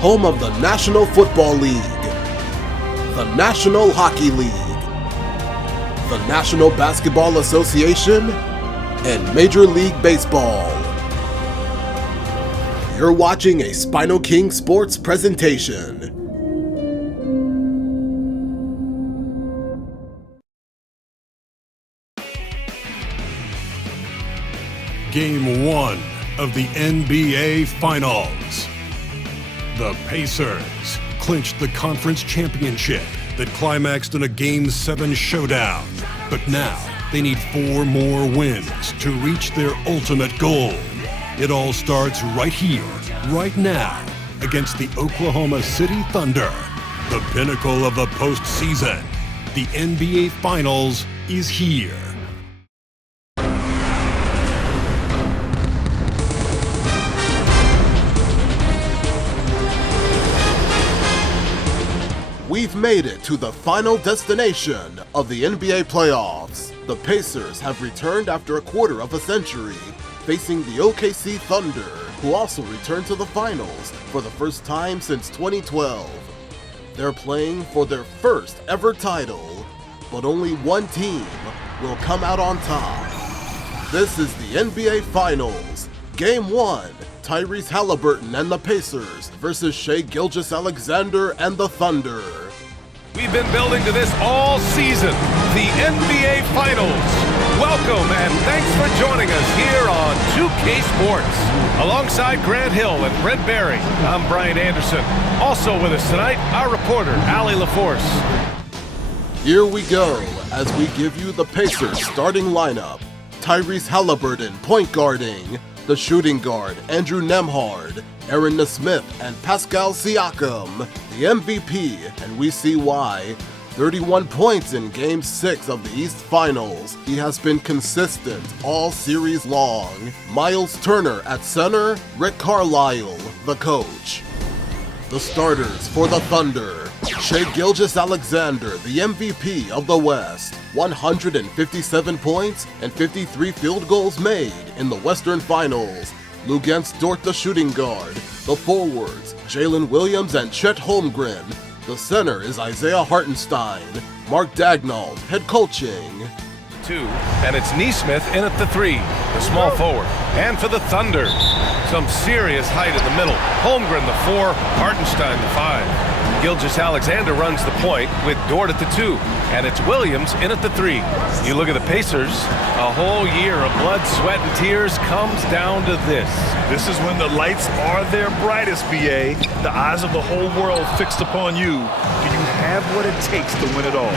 home of the National Football League, the National Hockey League, the National Basketball Association, and Major League Baseball. You're watching a SpinoKing Sports presentation. Game 1 of the NBA Finals. The Pacers clinched the conference championship that climaxed in a Game 7 showdown. But now they need 4 more wins to reach their ultimate goal. It all starts right here, right now, against the Oklahoma City Thunder. The pinnacle of the postseason. The NBA Finals is here. We've made it to the final destination of the NBA playoffs. The Pacers have returned after a quarter of a century, facing the OKC Thunder, who also returned to the finals for the first time since 2012. They're playing for their first ever title, but only one team will come out on top. This is the NBA Finals, Game 1. Tyrese Halliburton and the Pacers versus Shai Gilgeous-Alexander and the Thunder. We've been building to this all season, the NBA Finals. Welcome and thanks for joining us here on 2K Sports. Alongside Grant Hill and Brent Barry, I'm Brian Anderson. Also with us tonight, our reporter, Allie LaForce. Here we go as we give you the Pacers starting lineup. Tyrese Halliburton point guarding. The shooting guard, Andrew Nembhard, Aaron Nesmith, and Pascal Siakam, the MVP, and we see why. 31 points in Game 6 of the East Finals. He has been consistent all series long. Miles Turner at center, Rick Carlisle, the coach. The starters for the Thunder. Shai Gilgeous-Alexander, the MVP of the West. 157 points and 53 field goals made in the Western Finals. Luguentz Dort, the shooting guard. The forwards, Jalen Williams and Chet Holmgren. The center is Isaiah Hartenstein. Mark Daigneault, head coaching. 2, and it's Nesmith in at the 3, the small forward. And for the Thunder, some serious height in the middle. Holmgren the 4, Hartenstein the 5. Gilgeous-Alexander runs the point with Dort at the 2, and it's Williams in at the 3. You look at the Pacers, a whole year of blood, sweat, and tears comes down to this. This is when the lights are their brightest, BA. The eyes of the whole world fixed upon you. Do you have what it takes to win it all?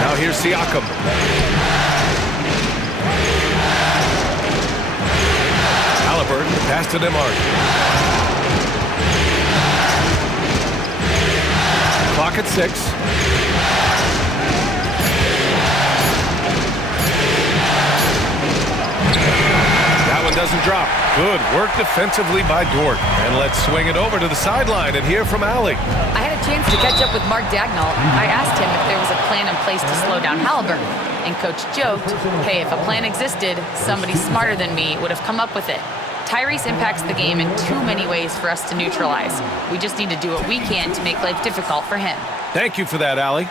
Now here's Siakam. Halliburton, pass to Nembhard. Clock at 6. That one doesn't drop. Good work defensively by Dort. And let's swing it over to the sideline and hear from Allie. I had a chance to catch up with Mark Daigneault. I asked him if there was a plan in place to slow down Halliburton. And Coach joked, hey, if a plan existed, somebody smarter than me would have come up with it. Tyrese impacts the game in too many ways for us to neutralize. We just need to do what we can to make life difficult for him. Thank you for that, Allie.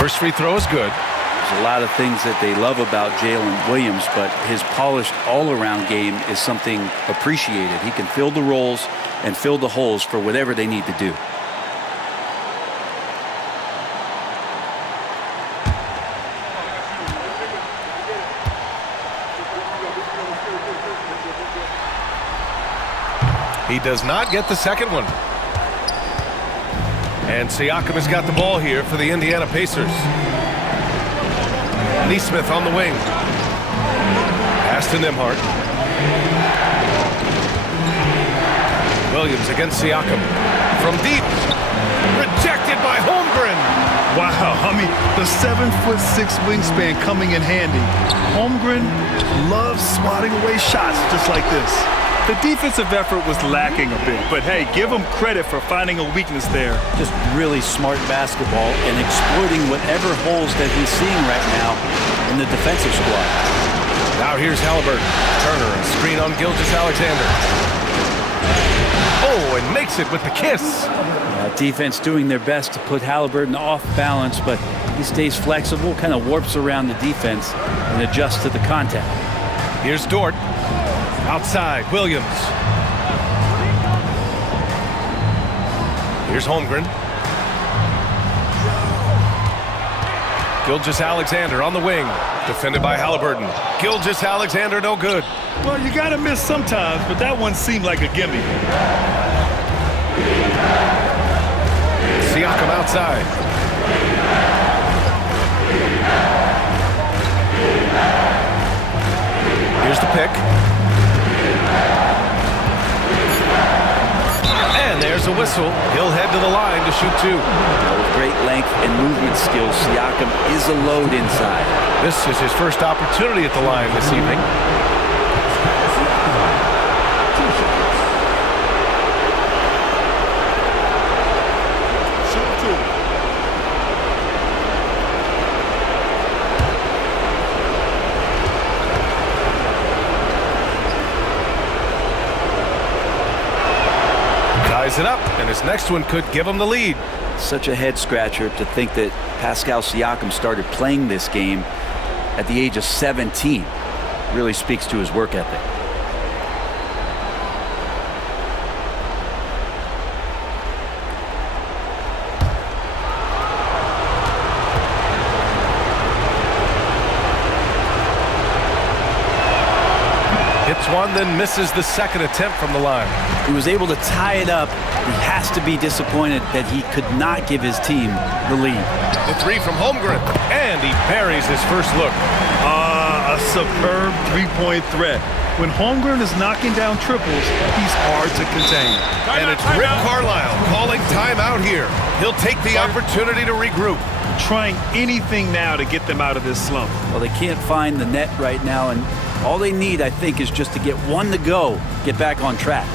First free throw is good. There's a lot of things that they love about Jalen Williams, but his polished all-around game is something appreciated. He can fill the roles and fill the holes for whatever they need to do. He does not get the second one. And Siakam has got the ball here for the Indiana Pacers. Nesmith on the wing. Pass to Nembhard. Williams against Siakam. From deep. Rejected by Holmgren. Wow, I mean, the 7'6" wingspan coming in handy. Holmgren loves swatting away shots just like this. The defensive effort was lacking a bit, but hey, give him credit for finding a weakness there. Just really smart basketball and exploiting whatever holes that he's seeing right now in the defensive squad. Now here's Halliburton. Turner, a screen on Gilgeous-Alexander. Oh, and makes it with the kiss. Defense doing their best to put Halliburton off balance, but he stays flexible, kind of warps around the defense and adjusts to the contact. Here's Dort. Outside, Williams. Here's Holmgren. Gilgeous-Alexander on the wing. Defended by Halliburton. Gilgeous-Alexander no good. Well, you got to miss sometimes, but that one seemed like a gimme. Siakam outside. Here's the pick. And there's a whistle. He'll head to the line to shoot two. With great length and movement skills, Siakam is a load inside. This is his first opportunity at the line this evening. Ties it up, and his next one could give him the lead. Such a head scratcher to think that Pascal Siakam started playing this game at the age of 17. Really speaks to his work ethic. Hits one, then misses the second attempt from the line. He was able to tie it up. He has to be disappointed that he could not give his team the lead. The three from Holmgren, and he buries his first look. A superb three-point threat. When Holmgren is knocking down triples, he's hard to contain. And it's Rick Carlisle calling timeout here. He'll take the opportunity to regroup. Trying anything now to get them out of this slump. Well, they can't find the net right now, and all they need, I think, is just to get one to go, get back on track.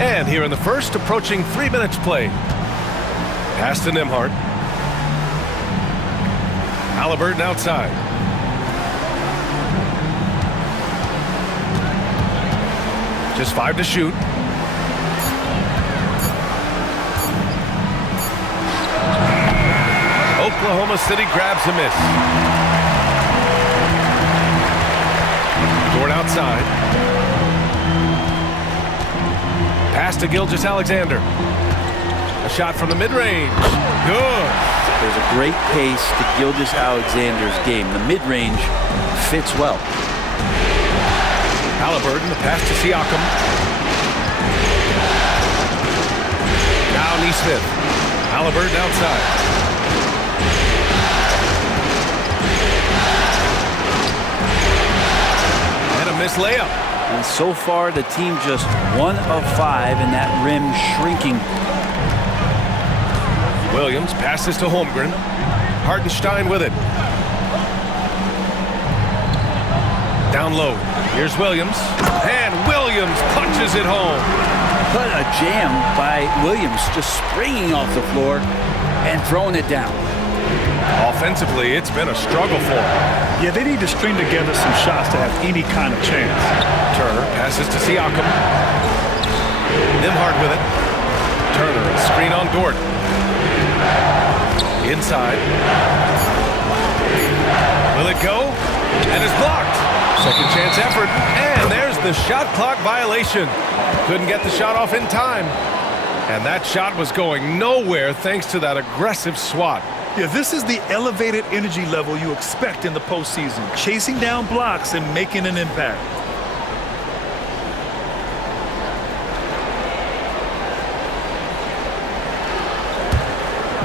And here in the first, approaching 3 minutes played. Pass to Nembhard. Halliburton outside. Just 5 to shoot. Oklahoma City grabs a miss. Dort outside. Pass to Gilgeous-Alexander. A shot from the mid-range. Good. There's a great pace to Gilgeous-Alexander's game. The mid-range fits well. Halliburton, the pass to Siakam. Now Nesmith. Halliburton outside. this layup. And so far, the team just 1 of 5, and that rim shrinking. Williams passes to Holmgren. Hartenstein with it. Down low. Here's Williams. And Williams punches it home. What a jam by Williams, just springing off the floor and throwing it down. Offensively, it's been a struggle for him. Yeah, they need to string together some shots to have any kind of chance. Turner passes to Siakam. Nembhard with it. Turner, a screen on Dort. Inside. Will it go? And it's blocked. Second chance effort. And there's the shot clock violation. Couldn't get the shot off in time. And that shot was going nowhere thanks to that aggressive swat. Yeah, this is the elevated energy level you expect in the postseason. Chasing down blocks and making an impact.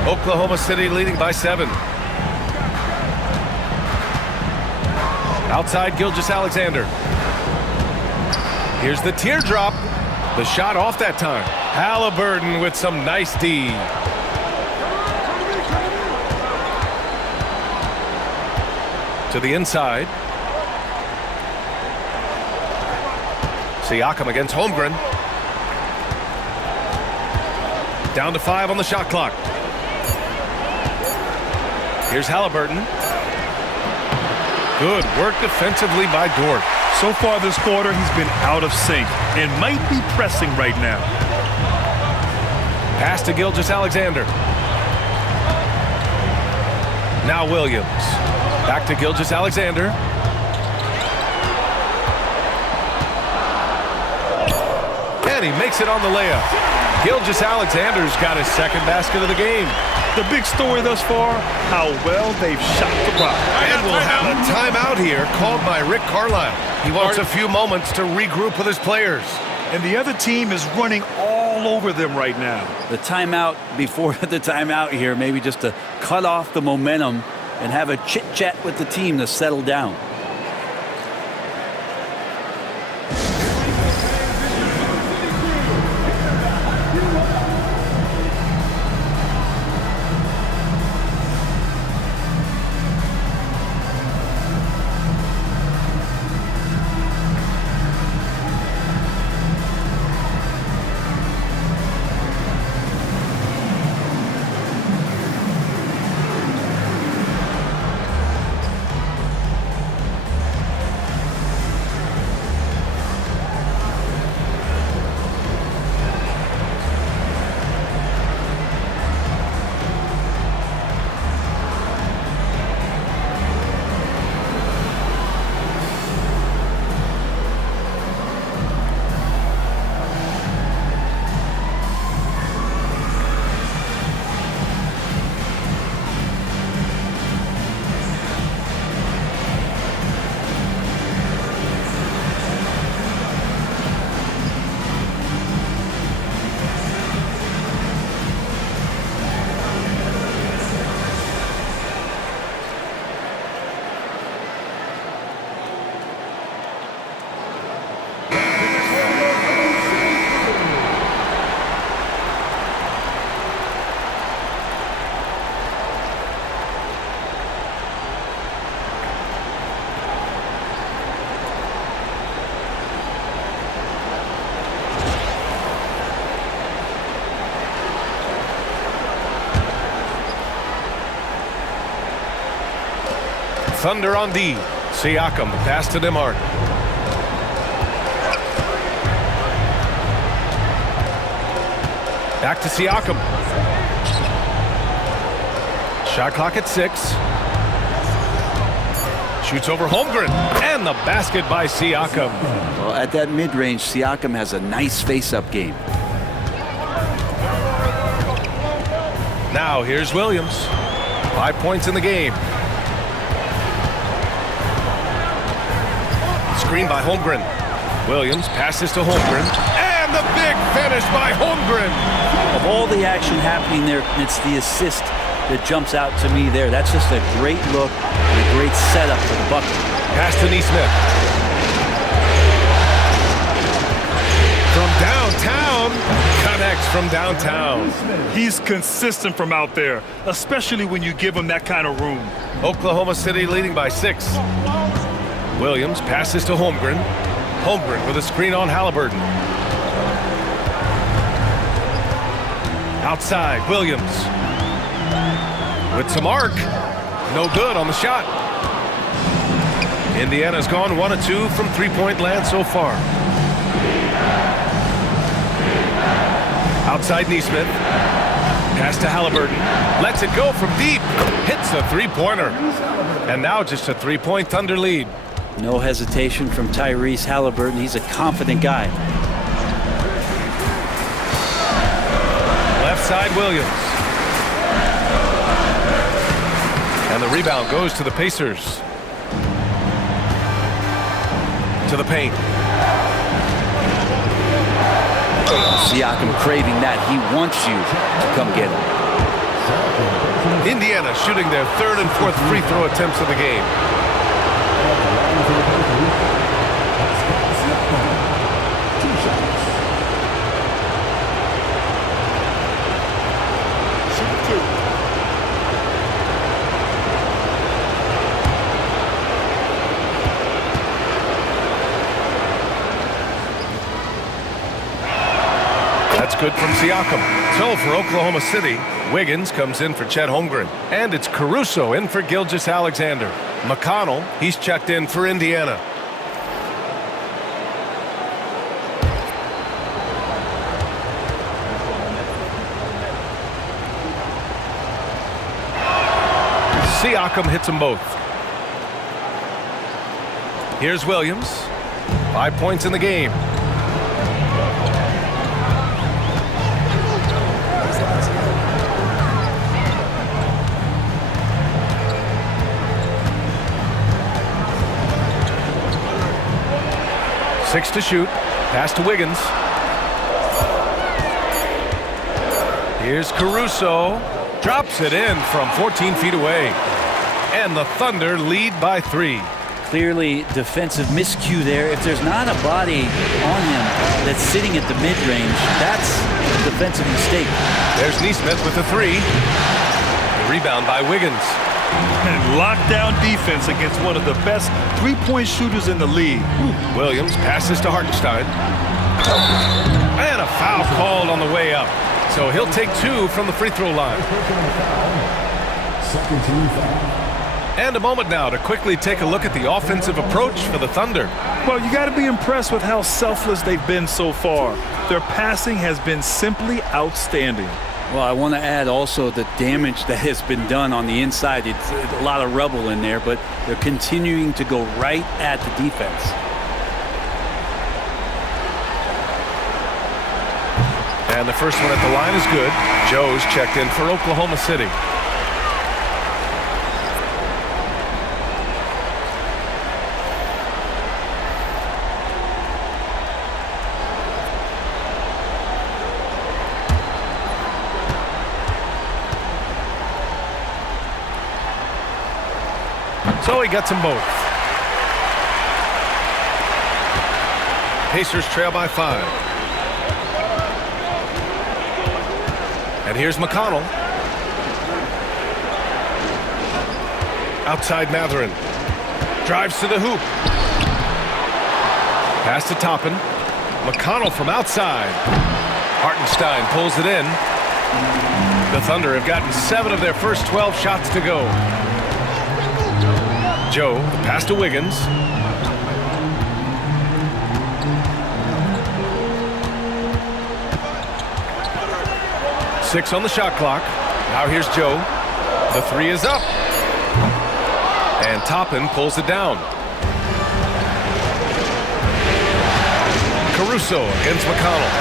Oklahoma City leading by 7. Outside Gilgeous-Alexander. Here's the teardrop. The shot off that time. Halliburton with some nice D. To the inside. Siakam against Holmgren. Down to 5 on the shot clock. Here's Halliburton. Good work defensively by Dort. So far this quarter, he's been out of sync and might be pressing right now. Pass to Gilgeous-Alexander. Now Williams. Back to Gilgeous-Alexander. And he makes it on the layup. Gilgeous-Alexander's got his second basket of the game. The big story thus far, how well they've shot the rock. And we'll have a timeout here called by Rick Carlisle. He wants a few moments to regroup with his players. And the other team is running all over them right now. The timeout before the timeout here, maybe just to cut off the momentum and have a chit-chat with the team to settle down. Thunder on D. Siakam, pass to Nembhard. Back to Siakam. Shot clock at 6. Shoots over Holmgren. And the basket by Siakam. Well, at that mid-range, Siakam has a nice face-up game. Now here's Williams. 5 points in the game. Screen by Holmgren. Williams passes to Holmgren. And the big finish by Holmgren. Of all the action happening there, it's the assist that jumps out to me there. That's just a great look and a great setup for the bucket. Pass to Nesmith. downtown. Connects from downtown. He's consistent from out there, especially when you give him that kind of room. Oklahoma City leading by 6. Williams passes to Holmgren. Holmgren with a screen on Halliburton. Outside, Williams. With some arc. No good on the shot. Indiana's gone 1 of 2 from three-point land so far. Outside Neesmith. Pass to Halliburton. Lets it go from deep. Hits the three-pointer. And now just a 3-point Thunder lead. No hesitation from Tyrese Halliburton. He's a confident guy. Left side, Williams. And the rebound goes to the Pacers. To the paint. Siakam craving that. He wants you to come get him. Indiana shooting their 3rd and 4th free throw attempts of the game. That's good from Siakam. So for Oklahoma City, Wiggins comes in for Chet Holmgren. And it's Caruso in for Gilgeous-Alexander. McConnell, he's checked in for Indiana. Siakam hits them both. Here's Williams. 5 points in the game. Six to shoot. Pass to Wiggins. Here's Caruso. Drops it in from 14 feet away. And the Thunder lead by 3. Clearly defensive miscue there. If there's not a body on him that's sitting at the mid-range, that's a defensive mistake. There's Neesmith with the 3. The rebound by Wiggins. And lockdown defense against one of the best three-point shooters in the league. Williams passes to Hartenstein. And a foul called on the way up. So he'll take 2 from the free throw line. And a moment now to quickly take a look at the offensive approach for the Thunder. Well, you got to be impressed with how selfless they've been so far. Their passing has been simply outstanding. Well, I want to add also the damage that has been done on the inside. It's a lot of rubble in there, but they're continuing to go right at the defense. And the first one at the line is good. Joe's checked in for Oklahoma City. So he gets them both. Pacers trail by 5. And here's McConnell. Outside Mathurin. Drives to the hoop. Pass to Toppin. McConnell from outside. Hartenstein pulls it in. The Thunder have gotten 7 of their first 12 shots to go. Joe, the pass to Wiggins. Six on the shot clock. Now here's Joe. The 3 is up. And Toppin pulls it down. Caruso against McConnell.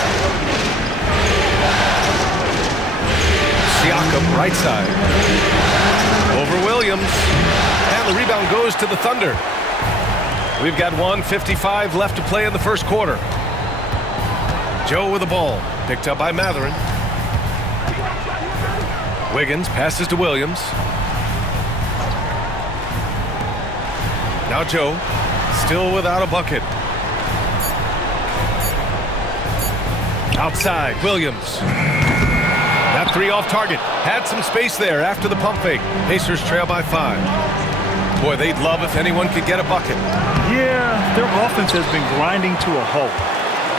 Siakam right side. Over Williams. And the rebound goes to the Thunder. We've got 1:55 left to play in the first quarter. Joe with the ball. Picked up by Mathurin. Wiggins passes to Williams. Now Joe, still without a bucket. Outside, Williams. That three off target. Had some space there after the pump fake. Pacers trail by 5. Boy, they'd love if anyone could get a bucket. Yeah, their offense has been grinding to a halt.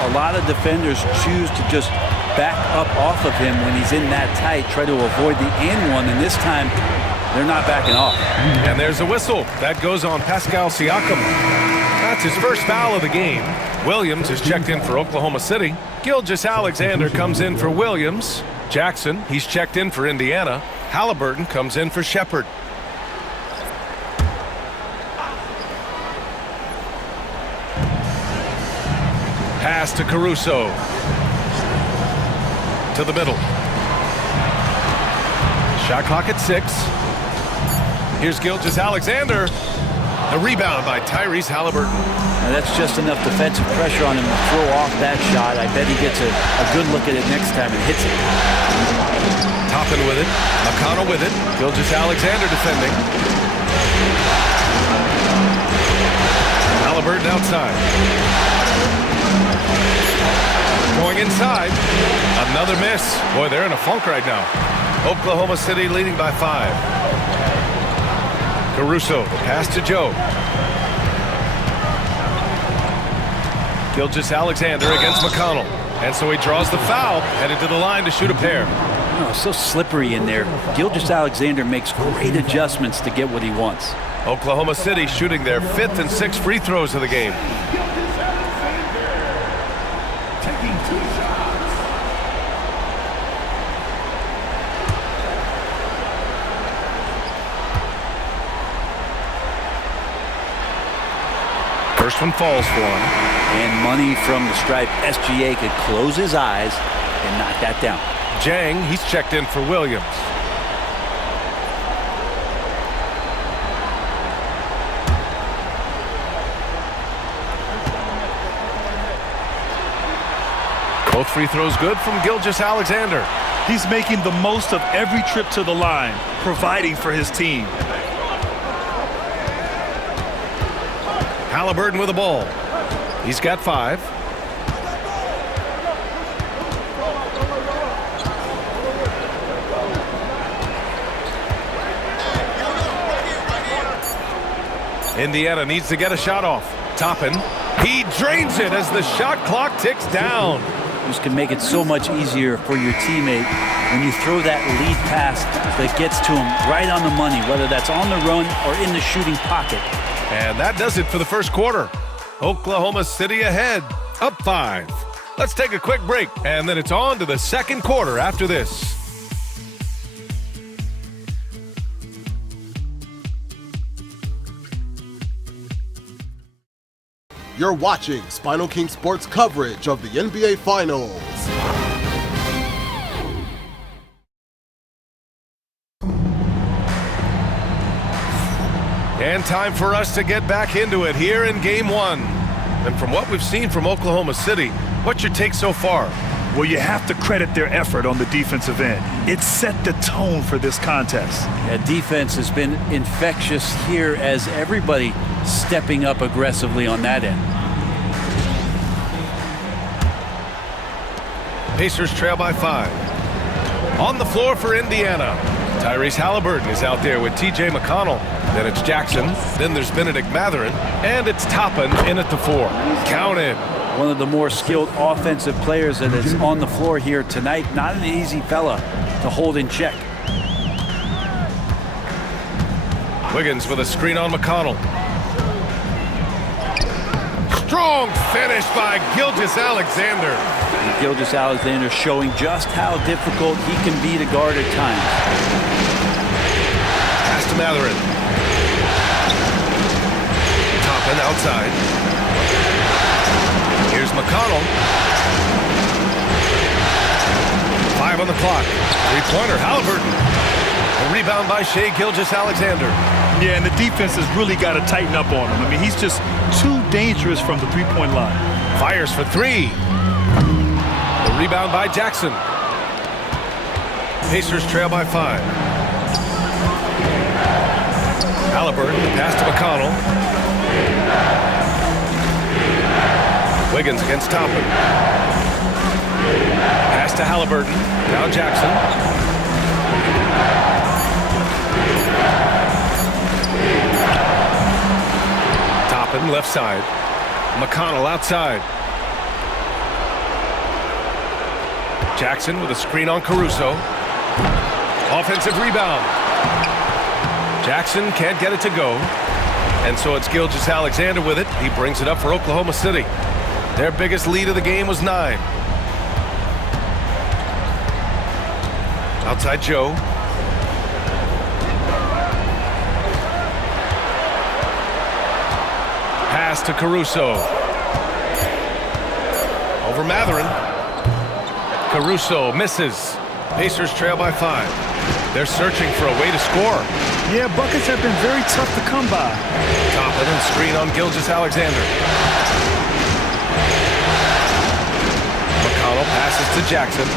A lot of defenders choose to just back up off of him when he's in that tight, try to avoid the and one, and this time they're not backing off. And there's a whistle. That goes on Pascal Siakam. That's his first foul of the game. Williams is checked in for Oklahoma City. Gilgeous-Alexander comes in for Williams. Jackson, he's checked in for Indiana. Halliburton comes in for Shepherd. Pass to Caruso. To the middle. Shot clock at 6. Here's Gilgeous-Alexander. The rebound by Tyrese Halliburton. Now that's just enough defensive pressure on him to throw off that shot. I bet he gets a good look at it next time and hits it. Toppin with it. McConnell with it. Gilgeous-Alexander defending. Halliburton outside. Going inside. Another miss. Boy, they're in a funk right now. Oklahoma City leading by 5. Caruso, the pass to Joe. Gilgeous-Alexander against McConnell. And so he draws the foul, headed to the line to shoot a pair. Oh, so slippery in there. Gilgeous-Alexander makes great adjustments to get what he wants. Oklahoma City shooting their 5th and 6th free throws of the game. Taking 2 shots. First one falls for him. And money from the stripe. SGA could close his eyes and knock that down. Jang, he's checked in for Williams. Both free throws good from Gilgeous-Alexander. He's making the most of every trip to the line, providing for his team. Halliburton with the ball. He's got 5. Indiana needs to get a shot off. Toppin. He drains it as the shot clock ticks down. This can make it so much easier for your teammate when you throw that lead pass that gets to him right on the money, whether that's on the run or in the shooting pocket. And that does it for the first quarter. Oklahoma City ahead, up 5. Let's take a quick break, and then it's on to the second quarter after this. You're watching SpinoKing Sports coverage of the NBA Finals. And time for us to get back into it here in Game 1. And from what we've seen from Oklahoma City, what's your take so far? Well, you have to credit their effort on the defensive end. It set the tone for this contest. Yeah, defense has been infectious here as everybody stepping up aggressively on that end. Pacers trail by 5. On the floor for Indiana, Tyrese Halliburton is out there with T.J. McConnell. Then it's Jackson. Then there's Benedict Mathurin. And it's Toppin in at the 4. Count it. One of the more skilled offensive players that is on the floor here tonight. Not an easy fella to hold in check. Wiggins with a screen on McConnell. Strong finish by Gilgeous-Alexander. Gilgeous-Alexander showing just how difficult he can be to guard at times. Pass to Mathurin. Toppin outside. Here's McConnell. 5 on the clock. Three-pointer, Halliburton. A rebound by Shai Gilgeous-Alexander. Yeah, and the defense has really got to tighten up on him. I mean, he's just too dangerous from the three-point line. Fires for 3. The rebound by Jackson. Pacers trail by 5. Halliburton, the pass to McConnell. Wiggins against Toppin. Pass to Halliburton. Now Jackson. Toppin left side. McConnell outside. Jackson with a screen on Caruso. Offensive rebound. Jackson can't get it to go. And so it's Gilgeous-Alexander with it. He brings it up for Oklahoma City. Their biggest lead of the game was 9. Outside Joe. Pass to Caruso. Over Matherin. Caruso misses. Pacers trail by 5. They're searching for a way to score. Yeah, buckets have been very tough to come by. Toppin and screen on Gilgeous-Alexander. McConnell passes to Jackson.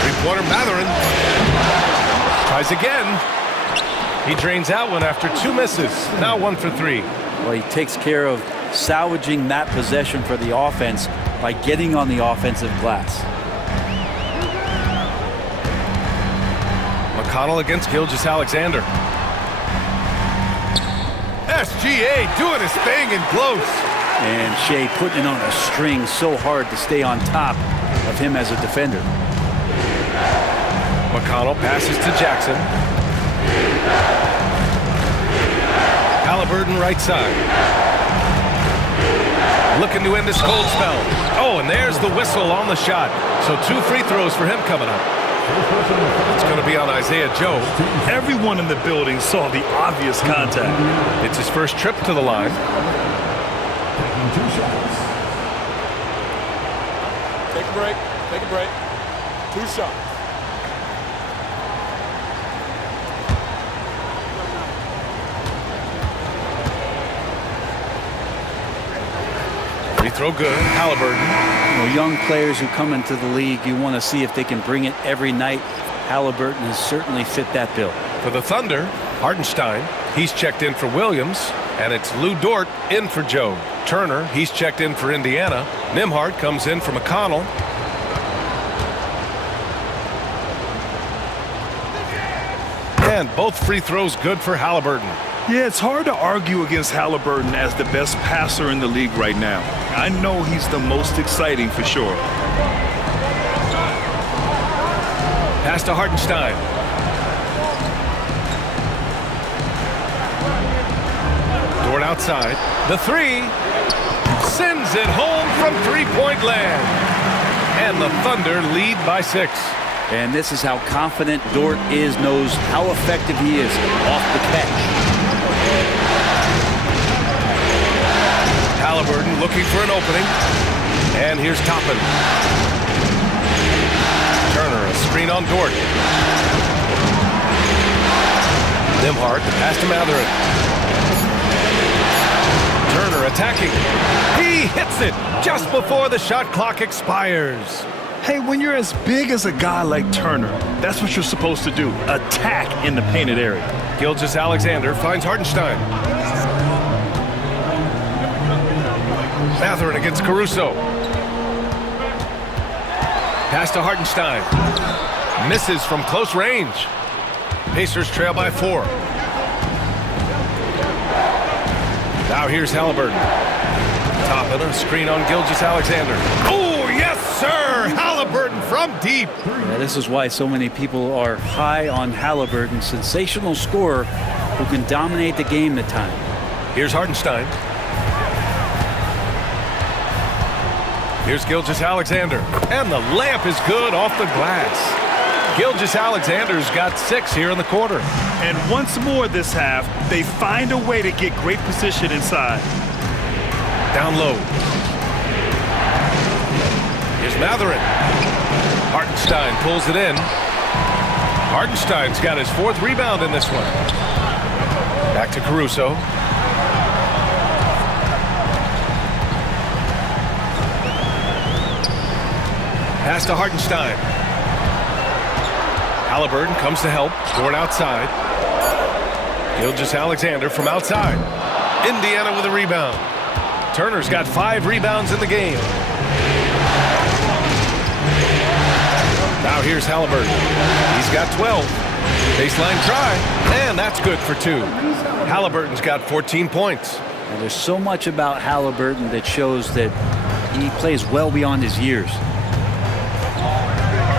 Three-pointer Matherin. Tries again. He drains that one after 2 misses. Now 1 for 3. Well, he takes care of salvaging that possession for the offense by getting on the offensive glass. McConnell against Gilgeous-Alexander. SGA doing his thing in close. And Shea putting it on a string so hard to stay on top of him as a defender. McConnell passes to Jackson. Halliburton right side. Looking to end this cold spell. Oh, and there's the whistle on the shot. So 2 free throws for him coming up. It's going to be on Isaiah Joe. Everyone in the building saw the obvious contact. It's his first trip to the line. Take a break. Take a break. 2 shots. Free throw good. Halliburton. You know, young players who come into the league, you want to see if they can bring it every night. Halliburton has certainly fit that bill. For the Thunder, Hartenstein. He's checked in for Williams. And it's Lou Dort in for Joe. Turner, he's checked in for Indiana. Nembhard comes in for McConnell. And both free throws good for Halliburton. Yeah, it's hard to argue against Halliburton as the best passer in the league right now. I know he's the most exciting for sure. Pass to Hartenstein. Dort outside. The 3. Sends it home from three-point land. And the Thunder lead by 6. And this is how confident Dort knows how effective he is off the catch. Halliburton looking for an opening. And here's Toppin. Turner, a screen on Dort. Nembhard, the pass to Matherin. Turner attacking. He hits it just before the shot clock expires. Hey, when you're as big as a guy like Turner, that's what you're supposed to do. Attack in the painted area. Gilgeous-Alexander finds Hartenstein. Matherin against Caruso. Pass to Hartenstein. Misses from close range. Pacers trail by 4. Now here's Halliburton. Toppin, a screen on Gilgeous-Alexander. Oh, yes, sir! Halliburton from deep. Yeah, this is why so many people are high on Halliburton. Sensational scorer who can dominate the game at times. Here's Hartenstein. Here's Gilgeous-Alexander. And the layup is good off the glass. Gilgeous-Alexander's got 6 here in the quarter. And once more this half, they find a way to get great position inside. Down low. Here's Matherin. Hartenstein pulls it in. Hartenstein's got his 4th rebound in this one. Back to Caruso. Pass to Hartenstein. Halliburton comes to help. Dort outside. Gilgeous-Alexander from outside. Indiana with a rebound. Turner's got 5 rebounds in the game. Now here's Halliburton. He's got 12. Baseline try, and that's good for 2. Halliburton's got 14 points. And there's so much about Halliburton that shows that he plays well beyond his years.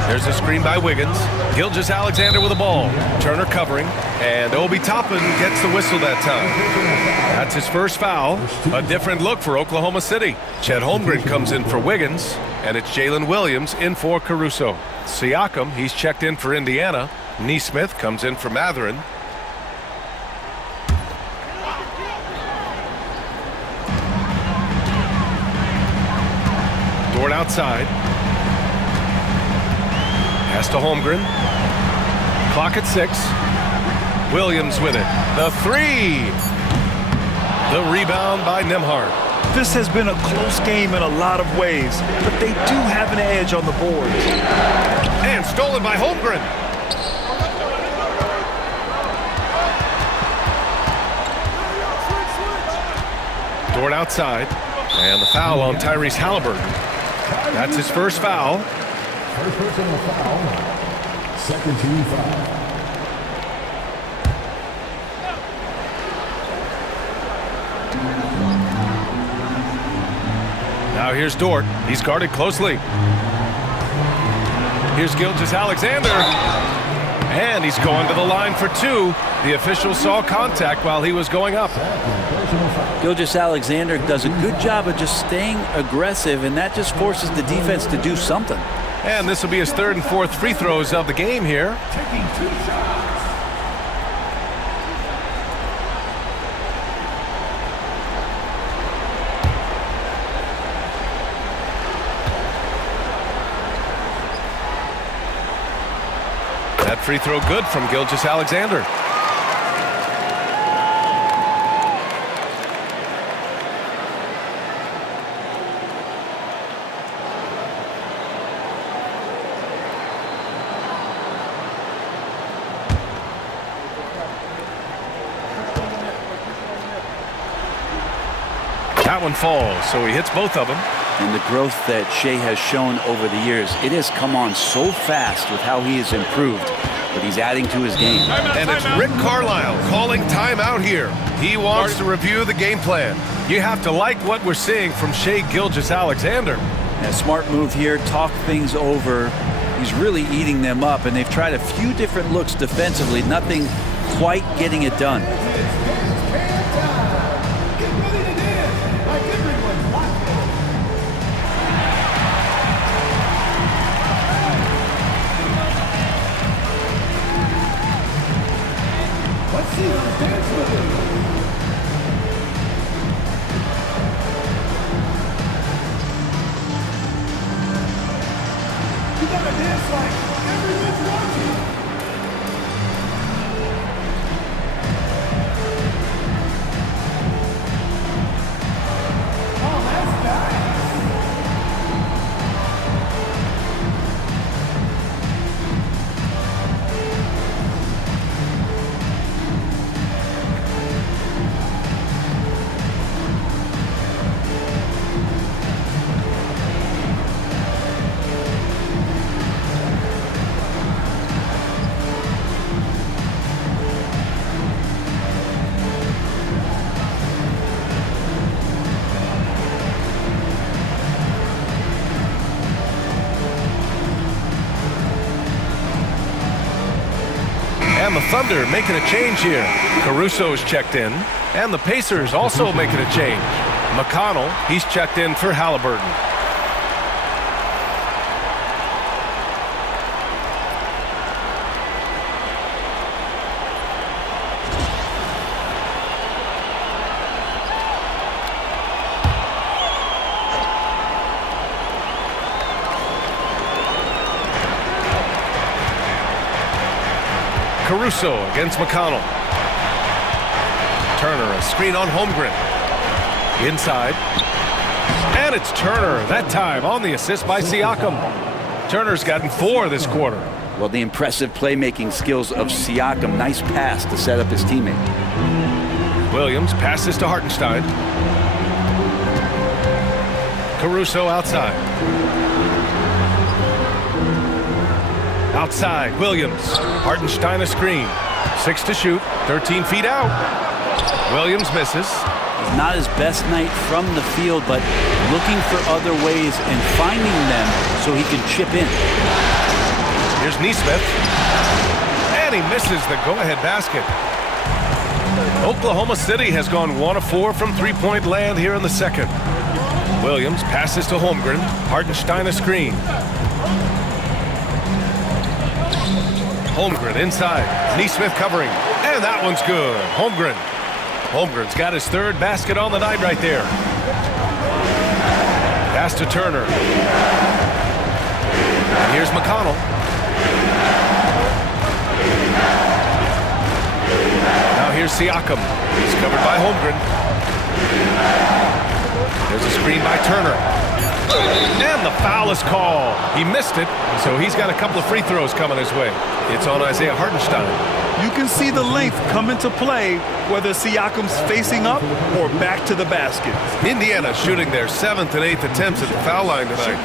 There's a screen by Wiggins. Gilgeous-Alexander with the ball. Turner covering, and Obi Toppin gets the whistle that time. That's his first foul. A different look for Oklahoma City. Chet Holmgren comes in for Wiggins, and it's Jalen Williams in for Caruso. Siakam, he's checked in for Indiana. Neesmith comes in for Matherin. Dort outside. Pass to Holmgren. Clock at 6. Williams with it. The 3. The rebound by Nembhard. This has been a close game in a lot of ways, but they do have an edge on the board. And stolen by Holmgren. Dort outside. And the foul on Tyrese Halliburton. That's his first foul. First personal foul. Second team foul. Now here's Dort. He's guarded closely. Here's Gilgeous-Alexander. And he's going to the line for 2. The official saw contact while he was going up. Gilgeous-Alexander does a good job of just staying aggressive, and that just forces the defense to do something. And this will be his 3rd and 4th free throws of the game here. Taking 2 shots. That free throw good from Gilgeous-Alexander. That one falls, so he hits both of them. And the growth that Shea has shown over the years, it has come on so fast with how he has improved, but he's adding to his game. And it's Rick Carlisle calling timeout here. He wants to review the game plan. You have to like what we're seeing from Shea Gilgeous-Alexander. A smart move here, talk things over. He's really eating them up, and they've tried a few different looks defensively, nothing quite getting it done. And the Thunder making a change here. Caruso's checked in. And the Pacers also making a change. McConnell, he's checked in for Halliburton. Caruso against McConnell. Turner, a screen on Holmgren. Inside. And it's Turner, that time on the assist by Siakam. Turner's gotten 4 this quarter. Well, the impressive playmaking skills of Siakam. Nice pass to set up his teammate. Williams passes to Hartenstein. Caruso outside. Outside, Williams. Hartenstein a screen. 6 to shoot, 13 feet out. Williams misses. Not his best night from the field, but looking for other ways and finding them so he can chip in. Here's Neesmith. And he misses the go-ahead basket. Oklahoma City has gone 1 of 4 from three-point land here in the second. Williams passes to Holmgren. Hartenstein a screen. Holmgren inside. Neesmith covering. And that one's good. Holmgren. Holmgren's got his 3rd basket on the night right there. Pass to Turner. And here's McConnell. Now here's Siakam. He's covered by Holmgren. There's a screen by Turner. And the foul is called. He missed it, so he's got a couple of free throws coming his way. It's on Isaiah Hartenstein. You can see the length come into play whether Siakam's facing up or back to the basket. Indiana shooting their 7th and 8th attempts at the foul line tonight.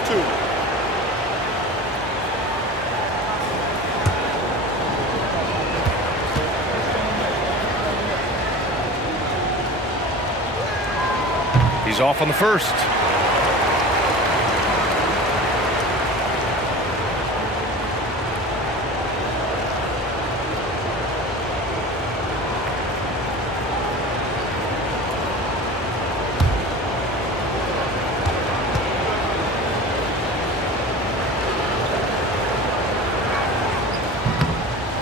He's off on the first.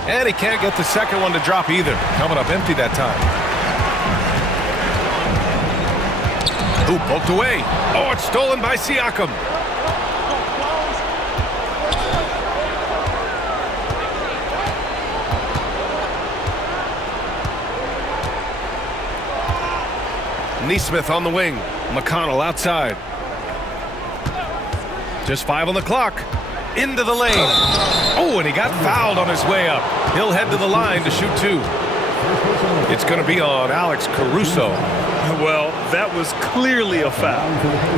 And he can't get the second one to drop either. Coming up empty that time. Ooh, poked away. Oh, it's stolen by Siakam. Neesmith on the wing. McConnell outside. Just 5 on the clock. Into the lane. Oh, and he got fouled on his way up. He'll head to the line to shoot 2. It's going to be on Alex Caruso. Well, that was clearly a foul.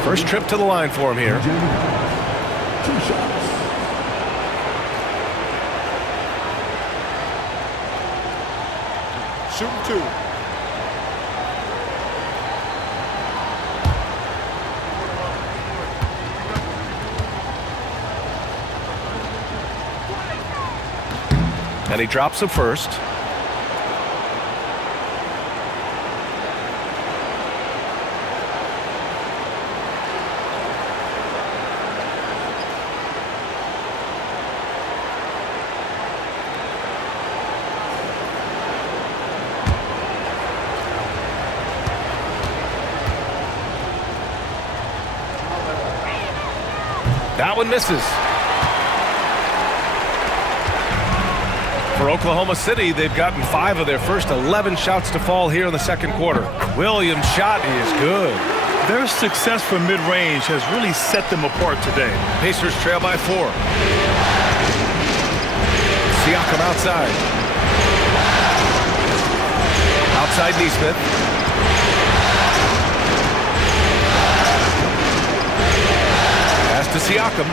First trip to the line for him here. 2 shots. Shooting 2. And he drops the first. That one misses. For Oklahoma City, they've gotten 5 of their first 11 shots to fall here in the second quarter. Williams' shot is good. Their success from mid-range has really set them apart today. Pacers trail by 4. Siakam outside. Outside Neesmith. Pass to Siakam.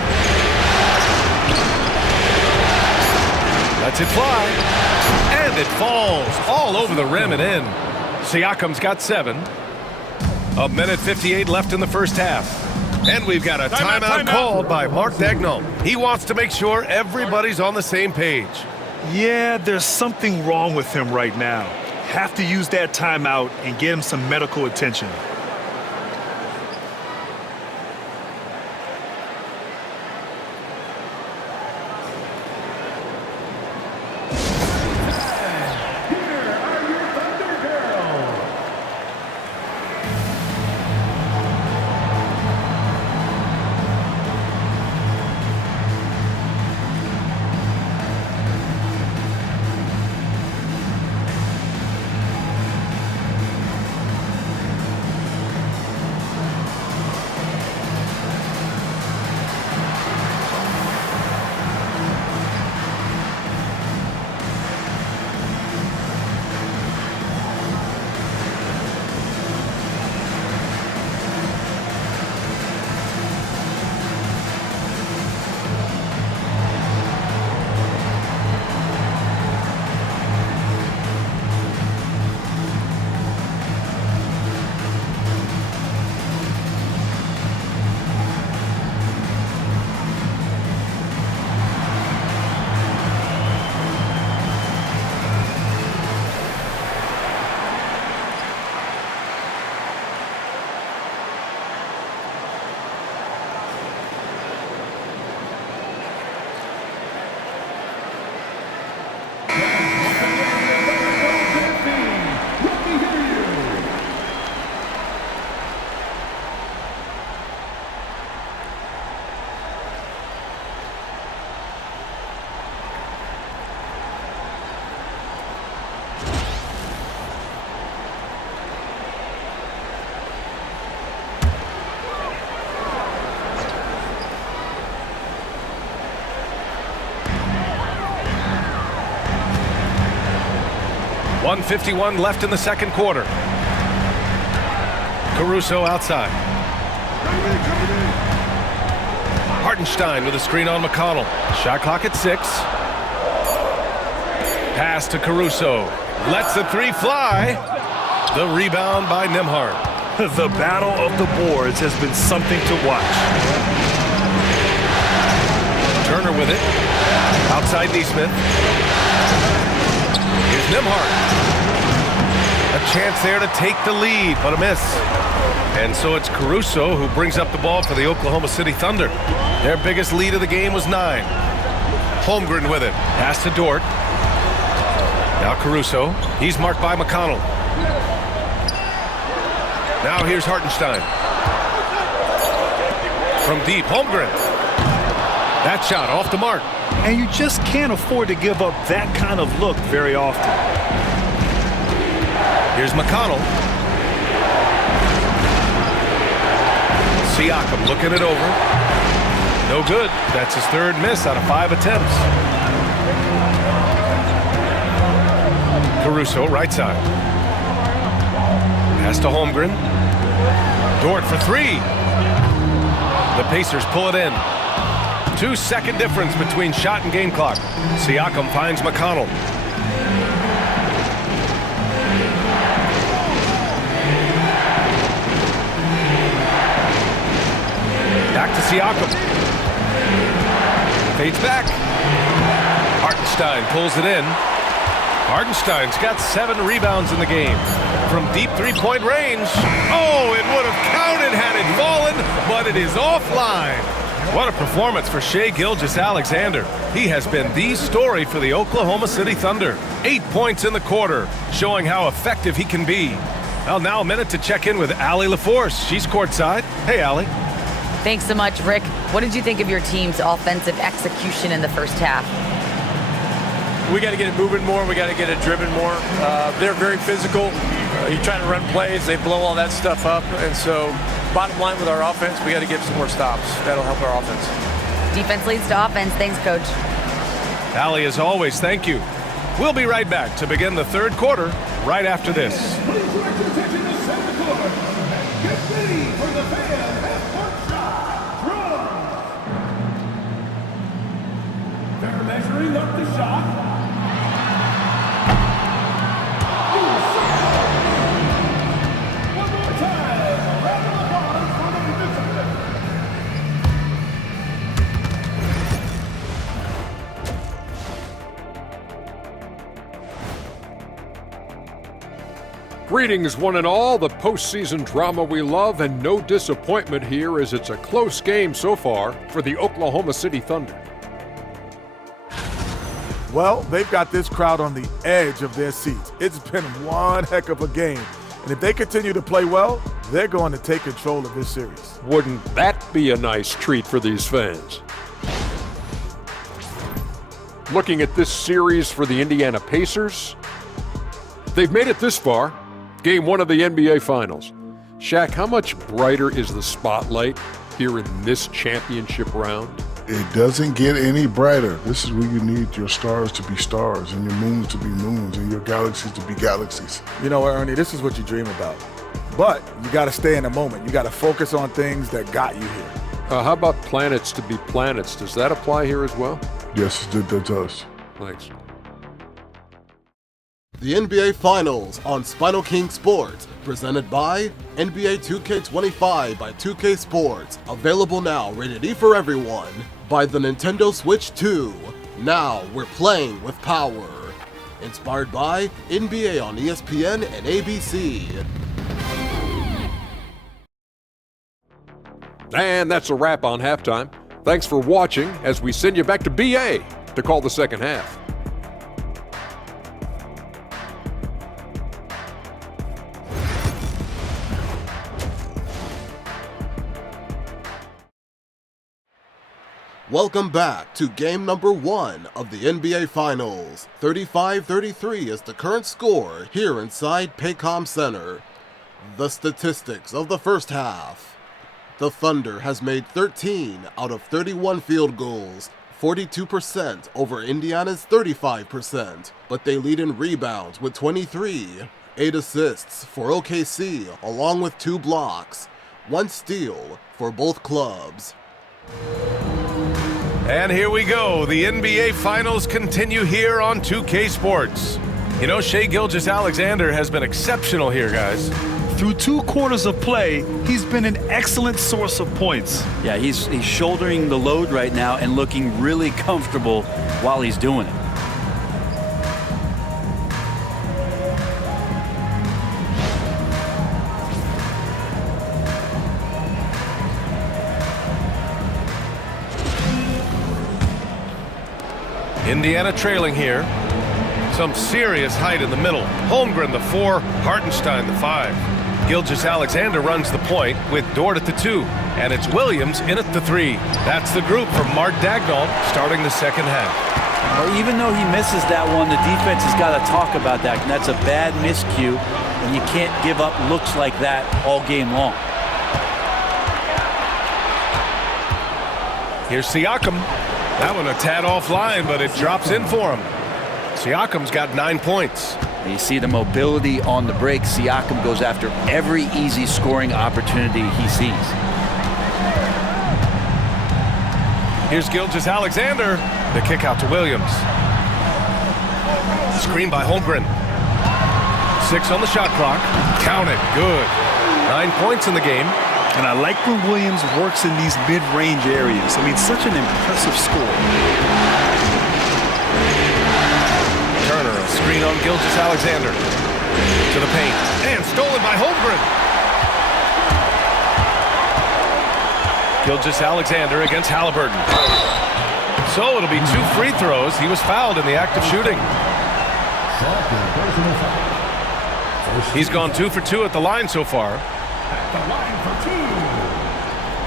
Lets it fly. And it falls all over the rim and in. Siakam's got 7. 1:58 left in the first half. And we've got a timeout called by Mark Daigneault. He wants to make sure everybody's on the same page. Yeah, there's something wrong with him right now. Have to use that timeout and get him some medical attention. 1:51 left in the second quarter. Caruso outside. Hartenstein with a screen on McConnell. Shot clock at 6. Pass to Caruso. Lets the three fly. The rebound by Nembhard. The battle of the boards has been something to watch. Turner with it. Outside Neesmith. Here's Nembhard. A chance there to take the lead, but a miss. And so it's Caruso who brings up the ball for the Oklahoma City Thunder. Their biggest lead of the game was 9. Holmgren with it. Pass to Dort. Now Caruso. He's marked by McConnell. Now here's Hartenstein. From deep, Holmgren. That shot off the mark. And you just can't afford to give up that kind of look very often. Here's McConnell. Siakam looking it over. No good. That's his third miss out of 5 attempts. Caruso, right side. Pass to Holmgren. Dort for 3. The Pacers pull it in. 2-second difference between shot and game clock. Siakam finds McConnell. Back to Siakam. Fades back. Hartenstein pulls it in. Hartenstein's got 7 rebounds in the game. From deep three-point range. Oh, it would have counted had it fallen, but it is offline. What a performance for Shai Gilgeous-Alexander. He has been the story for the Oklahoma City Thunder. 8 points in the quarter, showing how effective he can be. Well, now a minute to check in with Allie LaForce. She's courtside. Hey, Allie. Thanks so much, Rick. What did you think of your team's offensive execution in the first half? We got to get it moving more. We got to get it driven more. They're very physical. You're trying to run plays. They blow all that stuff up. And so bottom line with our offense, we got to get some more stops. That'll help our offense. Defense leads to offense. Thanks, Coach. Allie, as always, thank you. We'll be right back to begin the third quarter right after this. Please direct your attention to center court. Get ready for the fan half-court shot. Draw. They're measuring up the shot. One more time. A round of applause for the participants. Greetings, one and all. The postseason drama we love, and no disappointment here as it's a close game so far for the Oklahoma City Thunder. Well, they've got this crowd on the edge of their seats. It's been one heck of a game. And if they continue to play well, they're going to take control of this series. Wouldn't that be a nice treat for these fans? Looking at this series for the Indiana Pacers, they've made it this far. Game 1 of the NBA Finals. Shaq, how much brighter is the spotlight here in this championship round? It doesn't get any brighter. This is where you need your stars to be stars and your moons to be moons and your galaxies to be galaxies. You know what, Ernie, this is what you dream about. But you got to stay in the moment. You got to focus on things that got you here. How about planets to be planets? Does that apply here as well? Yes, it does. Thanks. The NBA Finals on SpinoKing Sports, presented by NBA 2K25 by 2K Sports. Available now, rated E for everyone, by the Nintendo Switch 2. Now we're playing with power. Inspired by NBA on ESPN and ABC. And that's a wrap on halftime. Thanks for watching as we send you back to BA to call the second half. Welcome back to game number 1 of the NBA Finals. 35-33 is the current score here inside Paycom Center. The statistics of the first half. The Thunder has made 13 out of 31 field goals, 42% over Indiana's 35%, but they lead in rebounds with 23, 8 assists for OKC along with 2 blocks, 1 steal for both clubs. And here we go. The NBA Finals continue here on 2K Sports. You know, Shai Gilgeous-Alexander has been exceptional here, guys. Through 2 quarters of play, he's been an excellent source of points. Yeah, he's shouldering the load right now and looking really comfortable while he's doing it. Indiana trailing here. Some serious height in the middle. Holmgren, the 4, Hartenstein, the 5. Gilgeous-Alexander runs the point with Dort at the 2. And it's Williams in at the 3. That's the group from Mark Dagnall starting the second half. Well, even though he misses that one, the defense has got to talk about that. And that's a bad miscue. And you can't give up looks like that all game long. Here's Siakam. That one a tad offline, but it drops in for him. Siakam's got 9 points. You see the mobility on the break. Siakam goes after every easy scoring opportunity he sees. Here's Gilgeous-Alexander. The kick out to Williams. Screen by Holmgren. 6 on the shot clock. Count it. Good. 9 points in the game. And I like when Williams works in these mid-range areas. I mean, such an impressive score. Turner, a screen on Gilgeous-Alexander. To the paint. And stolen by Holmgren. Gilgeous-Alexander against Halliburton. So it'll be 2 free throws. He was fouled in the act of shooting. He's gone 2 for 2 at the line so far. At the line for 2,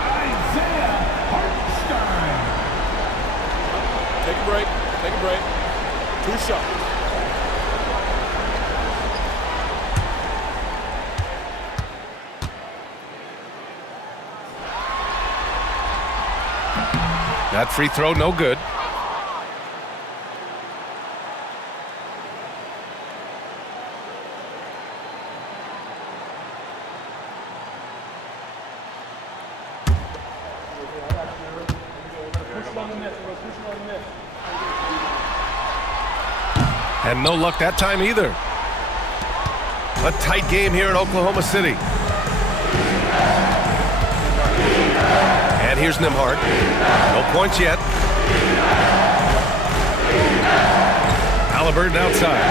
Isaiah Hartenstein. Take a break. Take a break. 2 shots. That free throw, no good. And no luck that time either. A tight game here in Oklahoma City. And here's Nembhard. No points yet. Halliburton outside.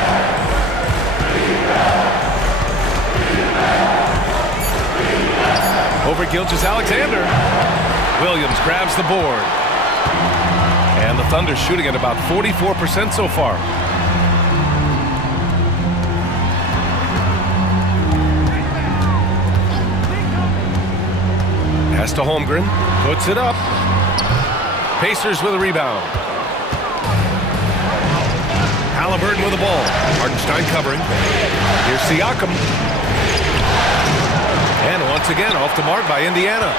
Over Gilgeous-Alexander. Williams grabs the board. And the Thunder shooting at about 44% so far. Pass to Holmgren, puts it up. Pacers with a rebound. Halliburton with the ball. Hartenstein covering. Here's Siakam. And once again, off the mark by Indiana.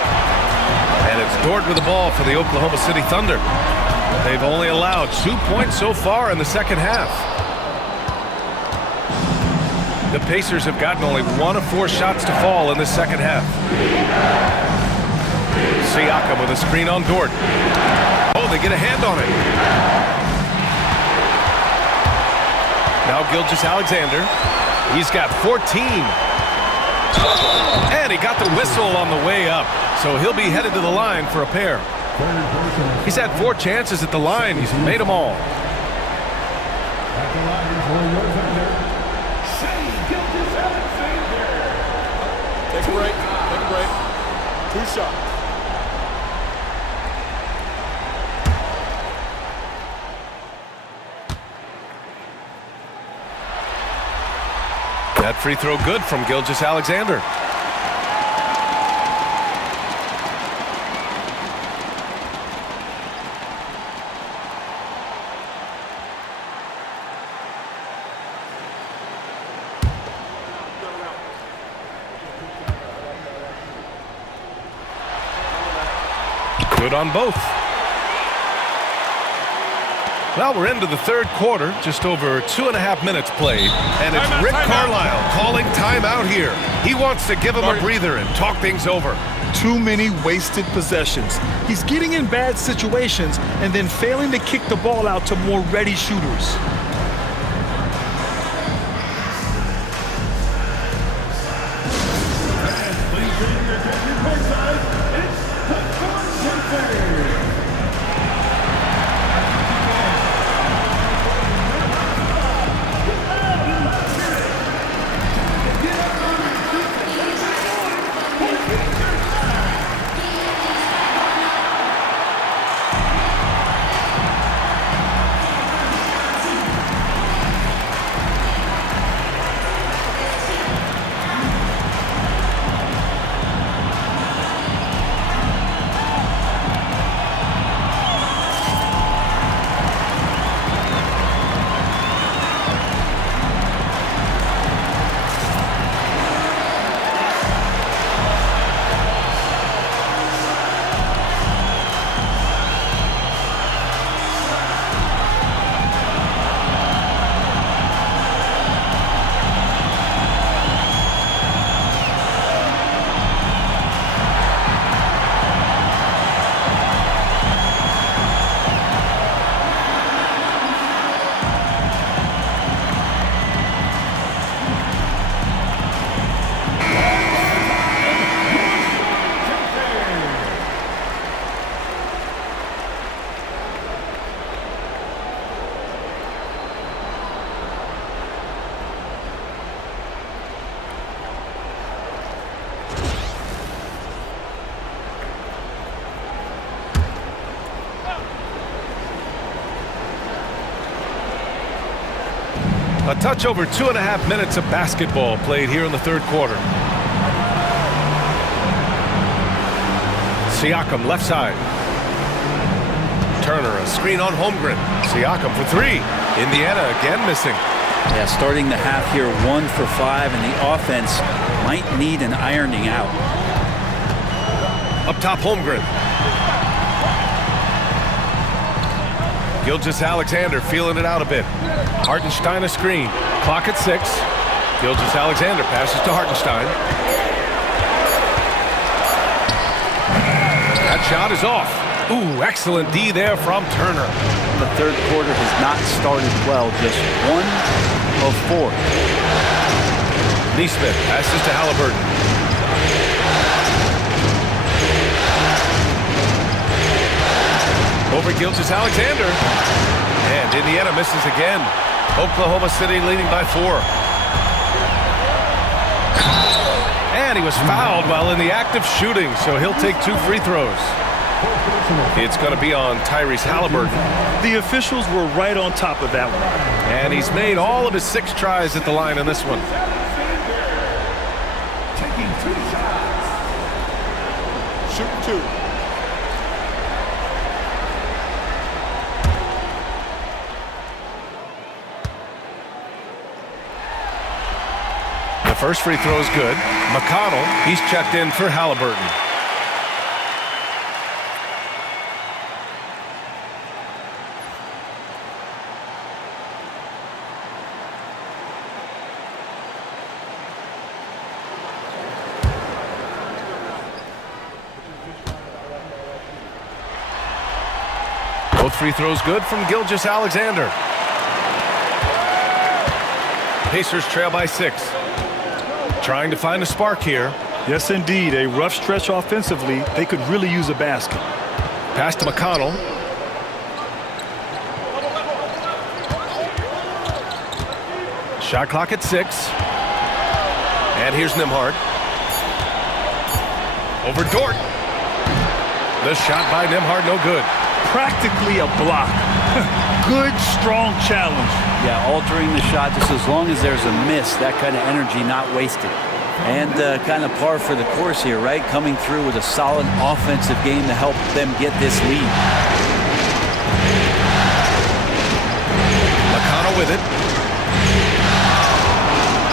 And it's Dort with the ball for the Oklahoma City Thunder. They've only allowed 2 points so far in the second half. The Pacers have gotten only 1 of 4 shots to fall in the second half. Siakam with a screen on Dort. Oh, they get a hand on it. Now Gilgeous-Alexander. He's got 14. And he got the whistle on the way up. So he'll be headed to the line for a pair. He's had 4 chances at the line. He's made them all. At the line for your Thunder, Shai Gilgeous-Alexander. Take a break. Take a break. 2 shots. That free throw good from Gilgeous-Alexander. Good on both. Well, we're into the third quarter, just over 2.5 minutes played, and it's Rick Carlisle calling timeout here. He wants to give him a breather and talk things over. Too many wasted possessions. He's getting in bad situations and then failing to kick the ball out to more ready shooters. A touch over 2.5 minutes of basketball played here in the third quarter. Siakam left side. Turner, a screen on Holmgren. Siakam for three. Indiana again missing. Yeah, starting the half here 1 for 5, and the offense might need an ironing out. Up top, Holmgren. Gilgeous-Alexander feeling it out a bit. Hartenstein a screen. Clock at 6. Gilgeous-Alexander passes to Hartenstein. That shot is off. Ooh, excellent D there from Turner. The third quarter has not started well, just 1 of 4. Neesmith passes to Halliburton. Over Gilgeous-Alexander. And Indiana misses again. Oklahoma City leading by 4. And he was fouled while in the act of shooting, so he'll take 2 free throws. It's going to be on Tyrese Halliburton. The officials were right on top of that one. And he's made all of his 6 tries at the line in this one. Taking 2 shots. Shooting 2. The first free throw is good. McConnell, he's checked in for Halliburton. Both free throws good from Gilgeous-Alexander. Pacers trail by 6. Trying to find a spark here. Yes, indeed. A rough stretch offensively. They could really use a basket. Pass to McConnell. Shot clock at 6. And here's Nembhard. Over Dort. The shot by Nembhard, no good. Practically a block. Good, strong challenge. Yeah, altering the shot just as long as there's a miss, that kind of energy not wasted. And kind of par for the course here, right? Coming through with a solid offensive game to help them get this lead. McConnell with it.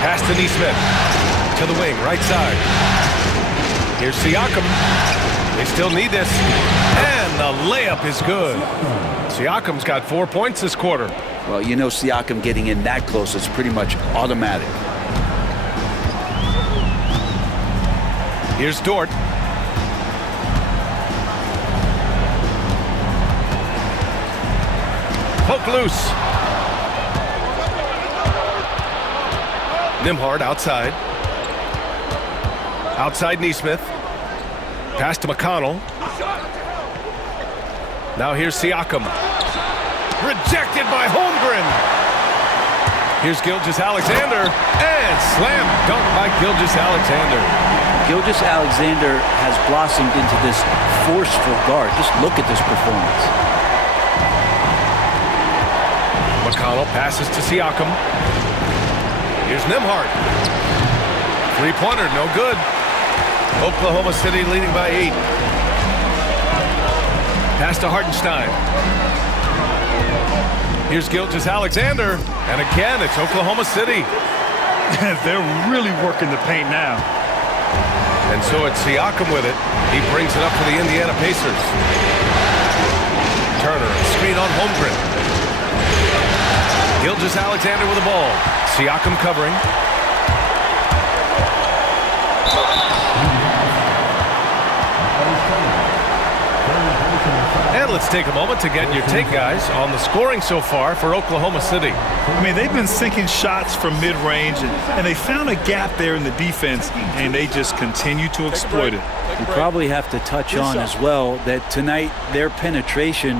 Pass to Neesmith. To the wing, right side. Here's Siakam. They still need this. And And the layup is good. Siakam's got 4 points this quarter. Well, you know Siakam getting in that close, it's pretty much automatic. Here's Dort. Poke loose. Nembhard outside. Outside Neesmith. Pass to McConnell. Now here's Siakam. Rejected by Holmgren. Here's Gilgeous-Alexander. And slam dunk by Gilgeous-Alexander. Gilgeous-Alexander has blossomed into this forceful guard. Just look at this performance. McConnell passes to Siakam. Here's Nembhard. Three-pointer, no good. Oklahoma City leading by 8. Pass to Hartenstein. Here's Gilgeous-Alexander. And again, it's Oklahoma City. They're really working the paint now. And so it's Siakam with it. He brings it up for the Indiana Pacers. Turner, screen on Holmgren. Gilgeous-Alexander with the ball. Siakam covering. And let's take a moment to get your take, guys, on the scoring so far for Oklahoma City. I mean, they've been sinking shots from mid-range, and they found a gap there in the defense, and they just continue to exploit it. You probably have to touch on as well that tonight their penetration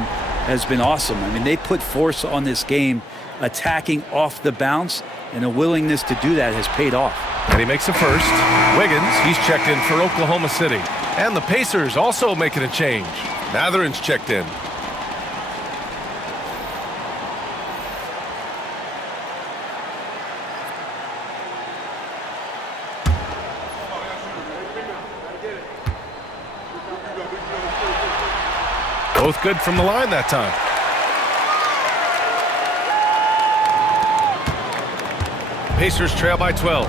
has been awesome. I mean, they put force on this game, attacking off the bounce, and a willingness to do that has paid off. And he makes a first. Wiggins, he's checked in for Oklahoma City. And the Pacers also making a change. Matherin's checked in. Both good from the line that time. Pacers trail by 12.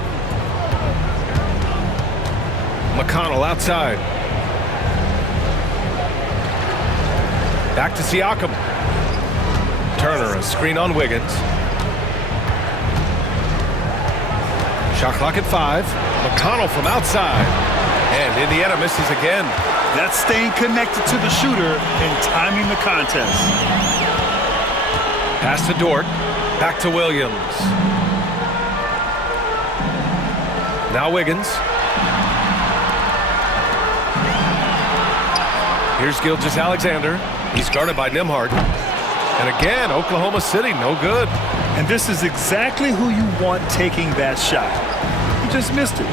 McConnell outside. Back to Siakam. Turner, a screen on Wiggins. Shot clock at 5. McConnell from outside. And Indiana misses again. That's staying connected to the shooter and timing the contest. Pass to Dort. Back to Williams. Now Wiggins. Here's Gilgeous-Alexander. He's guarded by Nembhard. And again, Oklahoma City, no good. And this is exactly who you want taking that shot. He just missed it.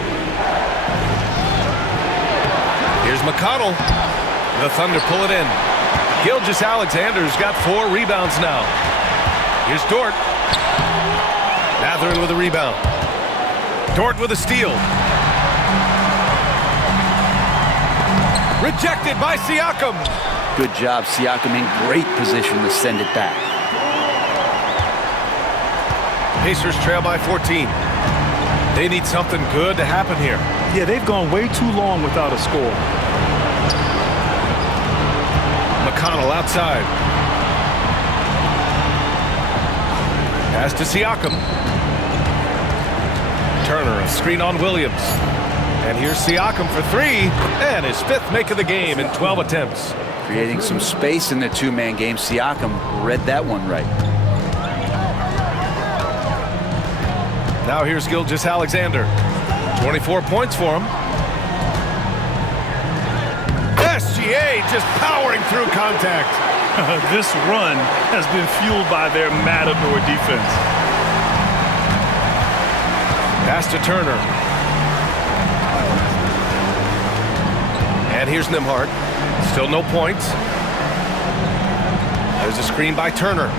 Here's McConnell. The Thunder pull it in. Gilgeous-Alexander's got 4 rebounds now. Here's Dort. Matherin with a rebound. Dort with a steal. Rejected by Siakam. Good job, Siakam in great position to send it back. Pacers trail by 14. They need something good to happen here. Yeah, they've gone way too long without a score. McConnell outside. Pass to Siakam. Turner, a screen on Williams. And here's Siakam for 3, and his 5th make of the game in 12 attempts. Creating some space in the two-man game. Siakam read that one right. Now here's Gilgeous-Alexander. 24 points for him. SGA just powering through contact. This run has been fueled by their Matador defense. Pass to Turner. And here's Nembhard. Still no points. There's a screen by Turner.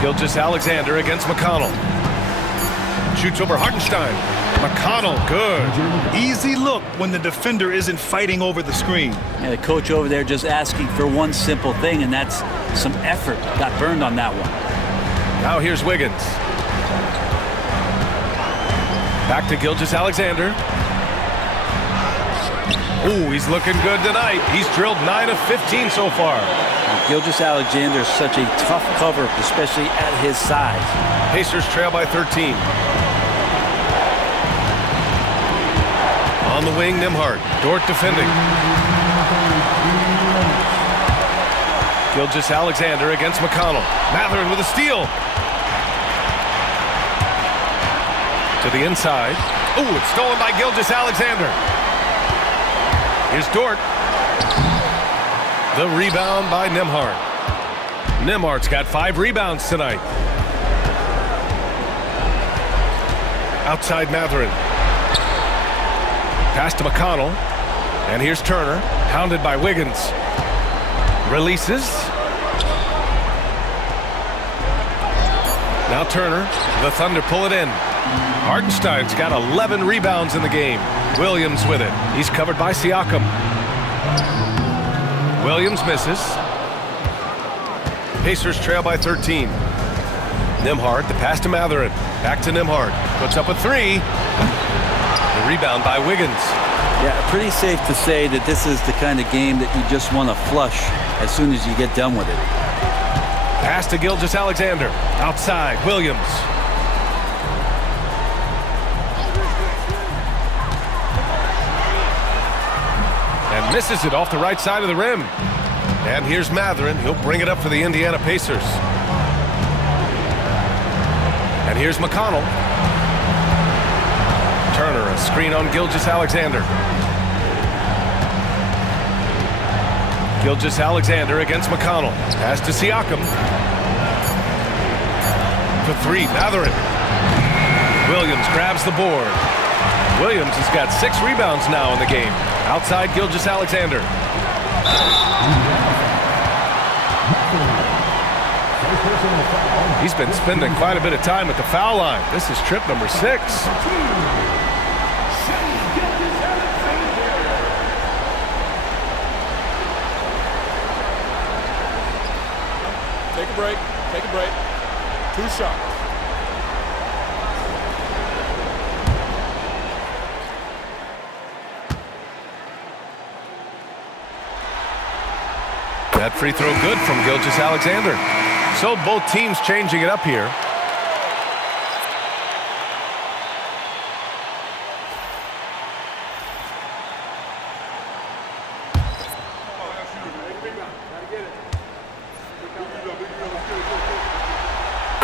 Gilgeous-Alexander against McConnell. Shoots over Hartenstein. McConnell, good. Easy look when the defender isn't fighting over the screen. Yeah, the coach over there just asking for one simple thing, and that's some effort. Got burned on that one. Now here's Wiggins. Back to Gilgeous-Alexander. Ooh, he's looking good tonight. He's drilled 9 of 15 so far. Gilgeous-Alexander is such a tough cover, especially at his size. Pacers trail by 13. On the wing, Nembhard. Dort defending. Gilgeous-Alexander against McConnell. Mathurin with a steal. To the inside. Ooh, it's stolen by Gilgeous-Alexander. Here's Dort. The rebound by Nembhard. Nembhard's got 5 rebounds tonight. Outside Mathurin. Pass to McConnell. And here's Turner, hounded by Wiggins. Releases. Now Turner. The Thunder pull it in. Hartenstein's got 11 rebounds in the game. Williams with it. He's covered by Siakam. Williams misses. Pacers trail by 13. Nembhard, the pass to Mathurin. Back to Nembhard. Puts up a 3. The rebound by Wiggins. Yeah, pretty safe to say that this is the kind of game that you just want to flush as soon as you get done with it. Pass to Gilgeous-Alexander. Outside, Williams. And misses it off the right side of the rim. And here's Mathurin. He'll bring it up for the Indiana Pacers. And here's McConnell. Turner, a screen on Gilgeous-Alexander. Gilgeous-Alexander against McConnell. Pass to Siakam. For 3, Mathurin. Williams grabs the board. Williams has got 6 rebounds now in the game. Outside Gilgeous-Alexander. He's been spending quite a bit of time at the foul line. This is trip number 6. Take a break. Take a break. 2 shots. That free throw good from Gilgeous-Alexander. So both teams changing it up here.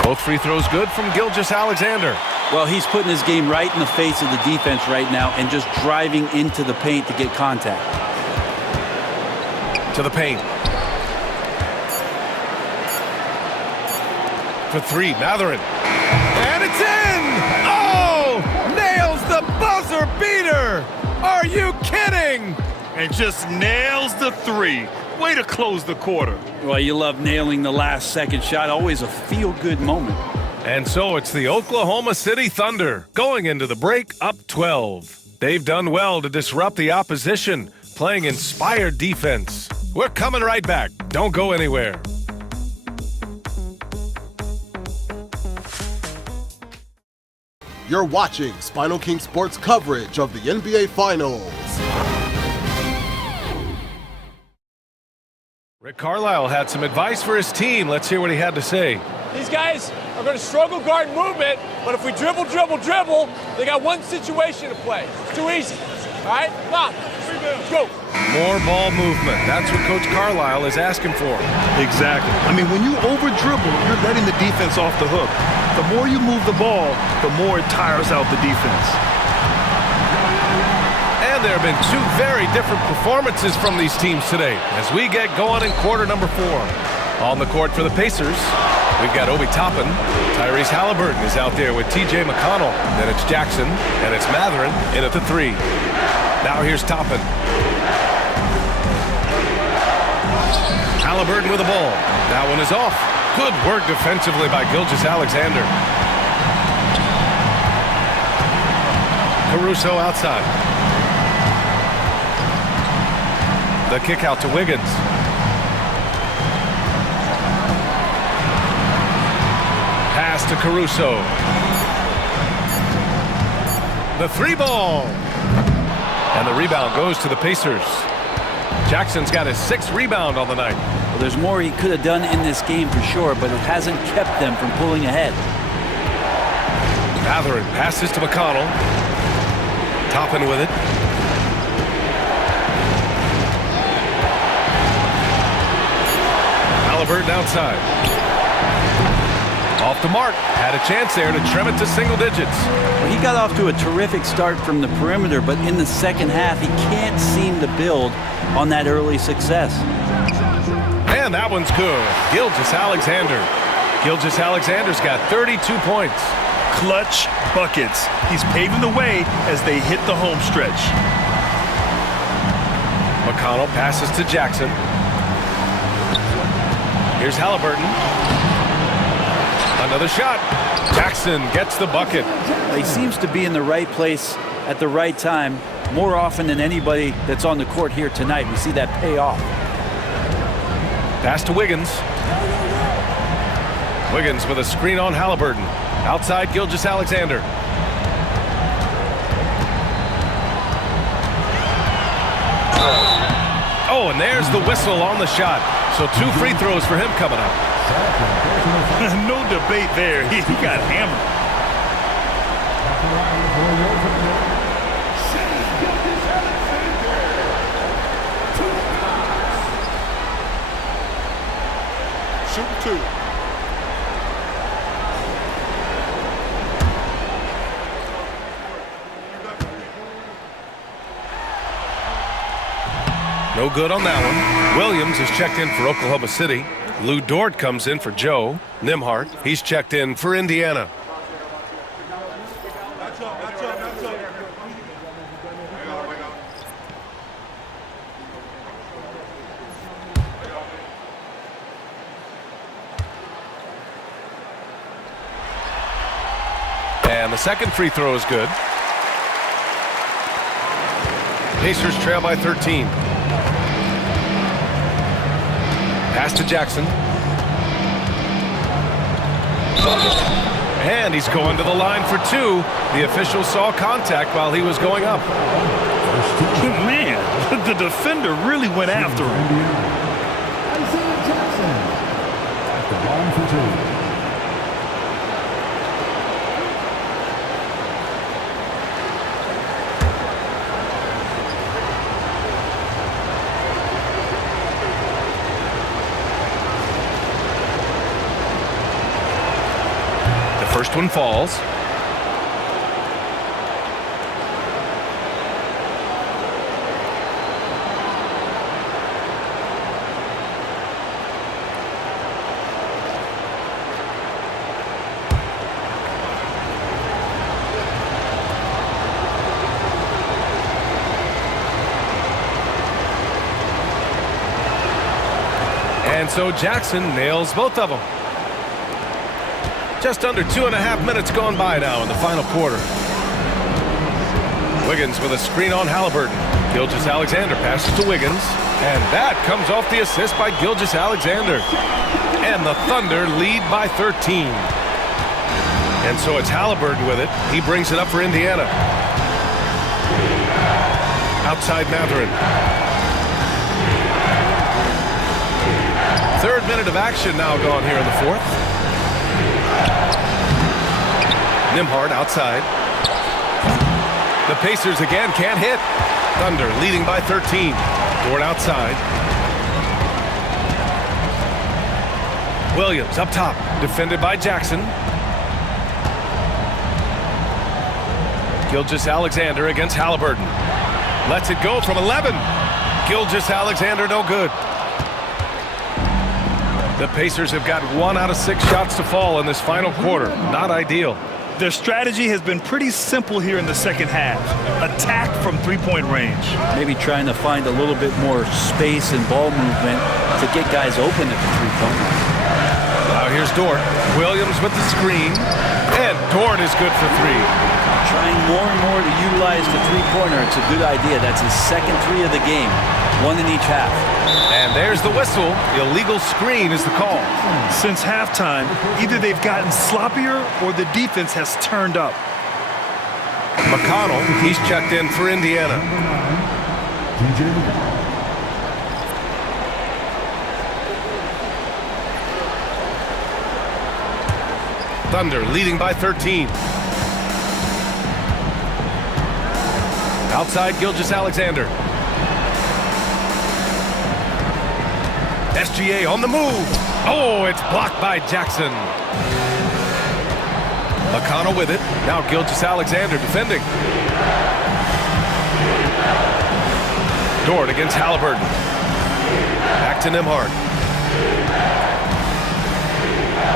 Both free throws good from Gilgeous-Alexander. Well, he's putting his game right in the face of the defense right now and just driving into the paint to get contact. To the paint. For 3, Mathurin. And it's in! Oh! Nails the buzzer beater! Are you kidding? And just nails the 3. Way to close the quarter. Well, you love nailing the last second shot. Always a feel-good moment. And so it's the Oklahoma City Thunder going into the break up 12. They've done well to disrupt the opposition, playing inspired defense. We're coming right back. Don't go anywhere. You're watching SpinoKing Sports coverage of the NBA Finals. Rick Carlisle had some advice for his team. Let's hear what he had to say. These guys are going to struggle guarding movement, but if we dribble, they got one situation to play. It's too easy. All right? Come on. Let's go. More ball movement. That's what Coach Carlisle is asking for. Exactly. I mean, when you over-dribble, you're letting the defense off the hook. The more you move the ball, the more it tires out the defense. And there have been 2 very different performances from these teams today as we get going in quarter number 4. On the court for the Pacers, we've got Obi Toppin. Tyrese Halliburton is out there with T.J. McConnell. Then it's Jackson, and it's Mathurin in at the 3. Now here's Toppin. Halliburton with the ball. That one is off. Good work defensively by Gilgeous-Alexander. Caruso outside. The kick out to Wiggins. Pass to Caruso. The 3 ball. And the rebound goes to the Pacers. Jackson's got his 6th rebound on the night. Well, there's more he could have done in this game for sure, but it hasn't kept them from pulling ahead. Matherin passes to McConnell. Toppin with it. Halliburton outside. Off the mark. Had a chance there to trim it to single digits. Well, he got off to a terrific start from the perimeter, but in the second half, he can't seem to build on that early success. And that one's good. Gilgeous-Alexander. Gilgeous-Alexander's got 32 points. Clutch buckets. He's paving the way as they hit the home stretch. McConnell passes to Jackson. Here's Halliburton. Another shot. Jackson gets the bucket. He seems to be in the right place at the right time more often than anybody that's on the court here tonight. We see that pay off. Pass to Wiggins. Wiggins with a screen on Halliburton. Outside Gilgeous-Alexander. Oh, and there's the whistle on the shot. So 2 free throws for him coming up. No debate there. He got hammered. Shoot 2. No good on that one. Williams is checked in for Oklahoma City. Lou Dort comes in for Joe. Nembhard, he's checked in for Indiana. And the second free throw is good. Pacers trail by 13. Pass to Jackson. And he's going to the line for 2. The official saw contact while he was going up. Man, the defender really went after him. Isaiah Jackson at the line for 2. First one falls. And so Jackson nails both of them. Just under 2.5 minutes gone by now in the final quarter. Wiggins with a screen on Halliburton. Gilgeous-Alexander passes to Wiggins. And that comes off the assist by Gilgeous-Alexander. And the Thunder lead by 13. And so it's Halliburton with it. He brings it up for Indiana. Outside Matherin. 3rd minute of action now gone here in the 4th. Nembhard outside. The Pacers again can't hit. Thunder leading by 13. Dort outside. Williams up top, defended by Jackson. Gilgeous-Alexander against Halliburton. Lets it go from 11. Gilgeous-Alexander no good. The Pacers have got 1 out of 6 shots to fall in this final quarter. Not ideal. Their strategy has been pretty simple here in the second half. Attack from 3-point range. Maybe trying to find a little bit more space and ball movement to get guys open at the 3-point line. Now here's Dort. Williams with the screen. And Dort is good for 3. Trying more and more to utilize the 3-pointer. It's a good idea. That's his 2nd 3 of the game. 1 in each half. And there's the whistle. Illegal screen is the call. Since halftime, either they've gotten sloppier or the defense has turned up. McConnell, he's checked in for Indiana. Thunder leading by 13. Outside, Gilgeous-Alexander. SGA on the move. Oh, it's blocked by Jackson. McConnell with it. Now Gilgeous-Alexander defending. Dort against Halliburton. Back to Nembhard.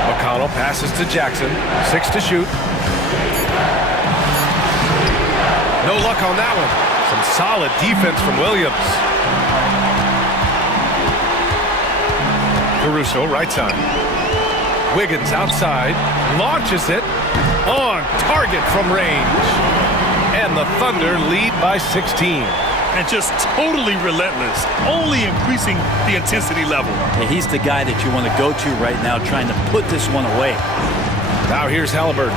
McConnell passes to Jackson. 6 to shoot. No luck on that one. Some solid defense from Williams. Caruso, right side. Wiggins outside. Launches it. On target from range. And the Thunder lead by 16. And just totally relentless, only increasing the intensity level. Yeah, he's the guy that you want to go to right now, trying to put this one away. Now here's Halliburton.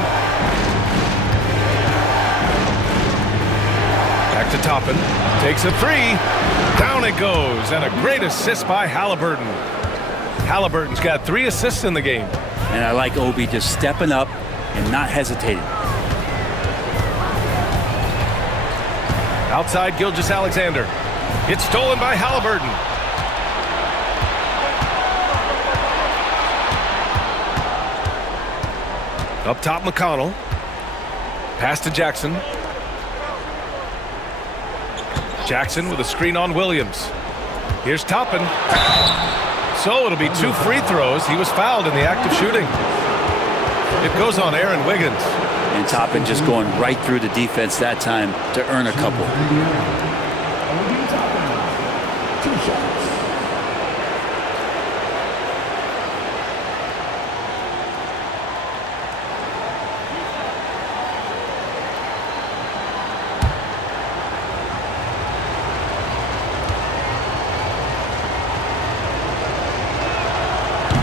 Back to Toppin. Takes a 3. Down it goes. And a great assist by Halliburton. Halliburton's got 3 assists in the game. And I like Obi just stepping up and not hesitating. Outside, Gilgeous-Alexander. It's stolen by Halliburton. Up top, McConnell. Pass to Jackson. Jackson with a screen on Williams. Here's Toppin. So it'll be 2 free throws. He was fouled in the act of shooting. It goes on Aaron Wiggins. And Toppin just going right through the defense that time to earn a couple.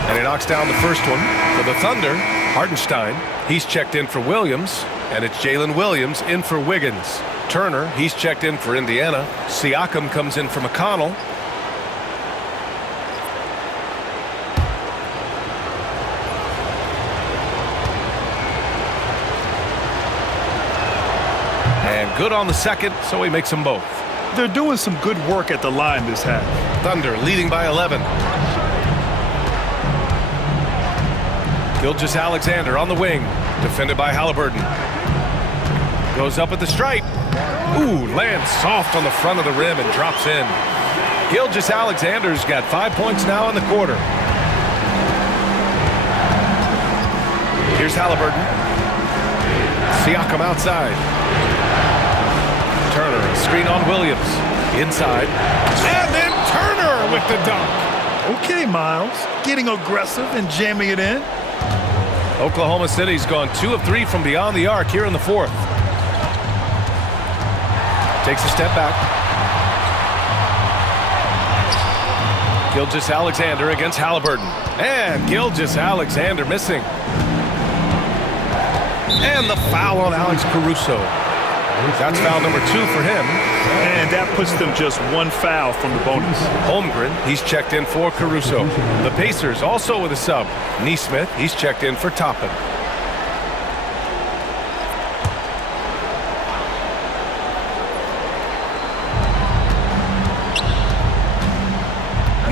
And he knocks down the first one for the Thunder. Hartenstein, he's checked in for Williams, and it's Jalen Williams in for Wiggins. Turner, he's checked in for Indiana. Siakam comes in for McConnell. And good on the second, so he makes them both. They're doing some good work at the line this half. Thunder leading by 11. Gilgeous-Alexander on the wing, defended by Halliburton. Goes up at the stripe. Ooh, lands soft on the front of the rim and drops in. Gilgeous-Alexander's got 5 points now in the quarter. Here's Halliburton. Siakam outside. Turner, a screen on Williams. Inside. And then Turner with the dunk. Okay, Miles, getting aggressive and jamming it in. Oklahoma City's gone 2 of 3 from beyond the arc here in the fourth. Takes a step back. Gilgeous-Alexander against Halliburton. And Gilgeous-Alexander missing. And the foul on Alex Caruso. That's foul number 2 for him. And that puts them just 1 foul from the bonus. Holmgren, he's checked in for Caruso. The Pacers also with a sub. Nesmith, he's checked in for Toppin.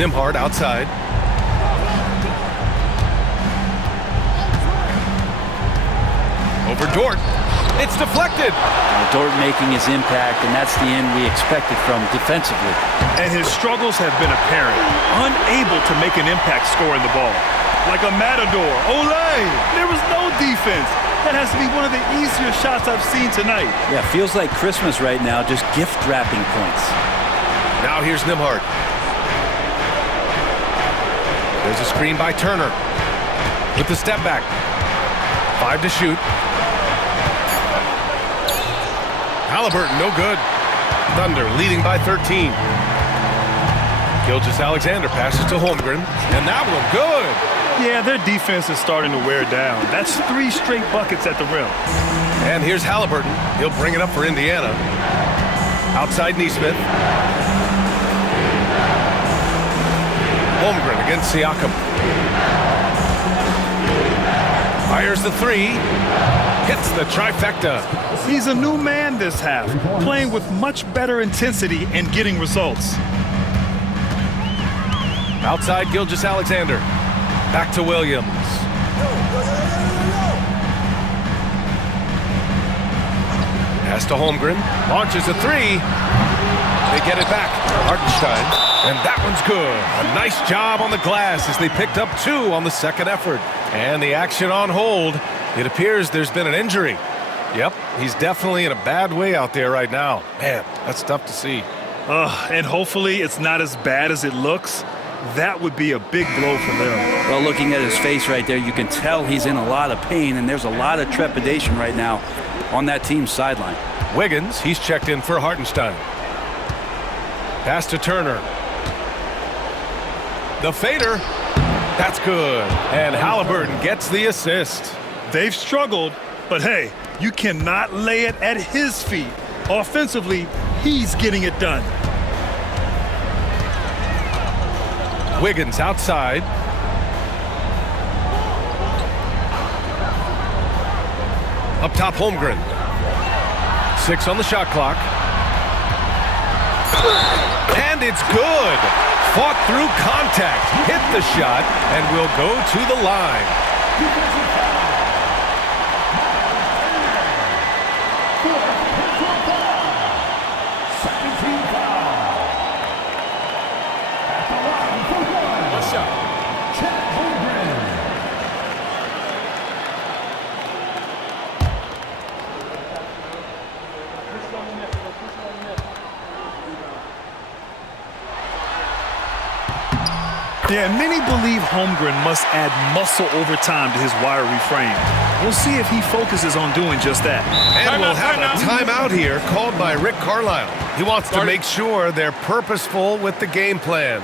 Nembhard outside. Over Dort. It's deflected. Dort making his impact, and that's the end we expected from defensively. And his struggles have been apparent. Unable to make an impact scoring the ball. Like a matador. Olay! There was no defense. That has to be one of the easier shots I've seen tonight. Yeah, feels like Christmas right now, just gift wrapping points. Now here's Nembhard. There's a screen by Turner. With the step back. 5 to shoot. Halliburton, no good. Thunder leading by 13. Gilgeous-Alexander passes to Holmgren. And that one good. Yeah, their defense is starting to wear down. That's 3 straight buckets at the rim. And here's Halliburton. He'll bring it up for Indiana. Outside Neesmith. Holmgren against Siakam. Fires the 3. Hits the trifecta. He's a new man this half, playing with much better intensity and getting results. Outside Gilgeous-Alexander. Back to Williams. Pass to Holmgren. Launches a 3. They get it back. Hartenstein. And that one's good. A nice job on the glass as they picked up 2 on the second effort. And the action on hold. It appears there's been an injury. Yep, he's definitely in a bad way out there right now. Man, that's tough to see. And hopefully it's not as bad as it looks. That would be a big blow for them. Well, looking at his face right there, you can tell he's in a lot of pain, and there's a lot of trepidation right now on that team's sideline. Wiggins, he's checked in for Hartenstein. Pass to Turner. The fader. That's good. And Halliburton gets the assist. They've struggled, but hey, you cannot lay it at his feet. Offensively, he's getting it done. Wiggins outside. Up top, Holmgren. 6 on the shot clock. And it's good. Fought through contact, hit the shot, and will go to the line. Yeah, many believe Holmgren must add muscle over time to his wiry frame. We'll see if he focuses on doing just that. And we'll have a timeout here called by Rick Carlisle. He wants to make sure they're purposeful with the game plan.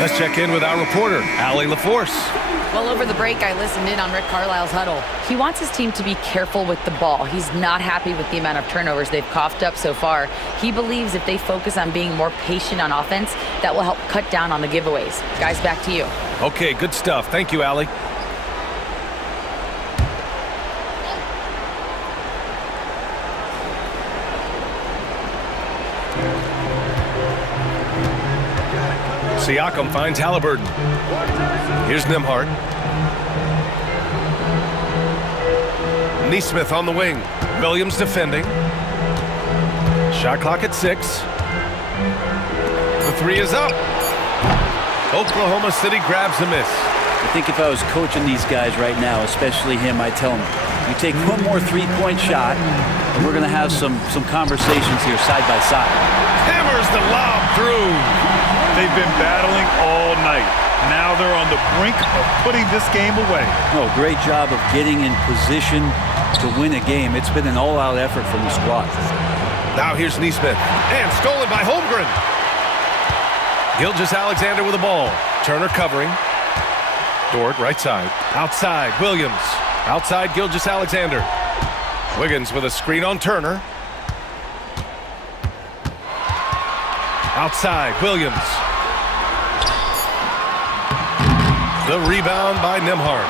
Let's check in with our reporter, Allie LaForce. Well, over the break, I listened in on Rick Carlisle's huddle. He wants his team to be careful with the ball. He's not happy with the amount of turnovers they've coughed up so far. He believes if they focus on being more patient on offense, that will help cut down on the giveaways. Guys, back to you. Okay, good stuff. Thank you, Allie. Siakam finds Halliburton. Here's Nembhard. Neesmith on the wing. Williams defending. Shot clock at 6. The 3 is up. Oklahoma City grabs a miss. I think if I was coaching these guys right now, especially him, I'd tell him, you take one more three-point shot, and we're going to have some conversations here side by side. Hammers the lob through. They've been battling all night. Now they're on the brink of putting this game away. Oh, great job of getting in position to win a game. It's been an all-out effort from the squad. Now here's Neesmith. And stolen by Holmgren. Gilgeous-Alexander with the ball. Turner covering. Dort right side. Outside, Williams. Outside, Gilgeous-Alexander. Wiggins with a screen on Turner. Outside, Williams. The rebound by Nembhard.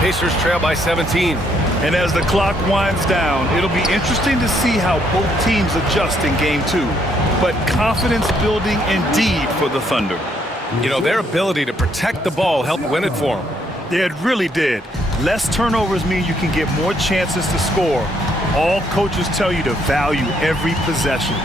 Pacers trail by 17. And as the clock winds down, it'll be interesting to see how both teams adjust in Game 2. But confidence building indeed for the Thunder. You know, their ability to protect the ball helped win it for them. Yeah, it really did. Less turnovers mean you can get more chances to score. All coaches tell you to value every possession.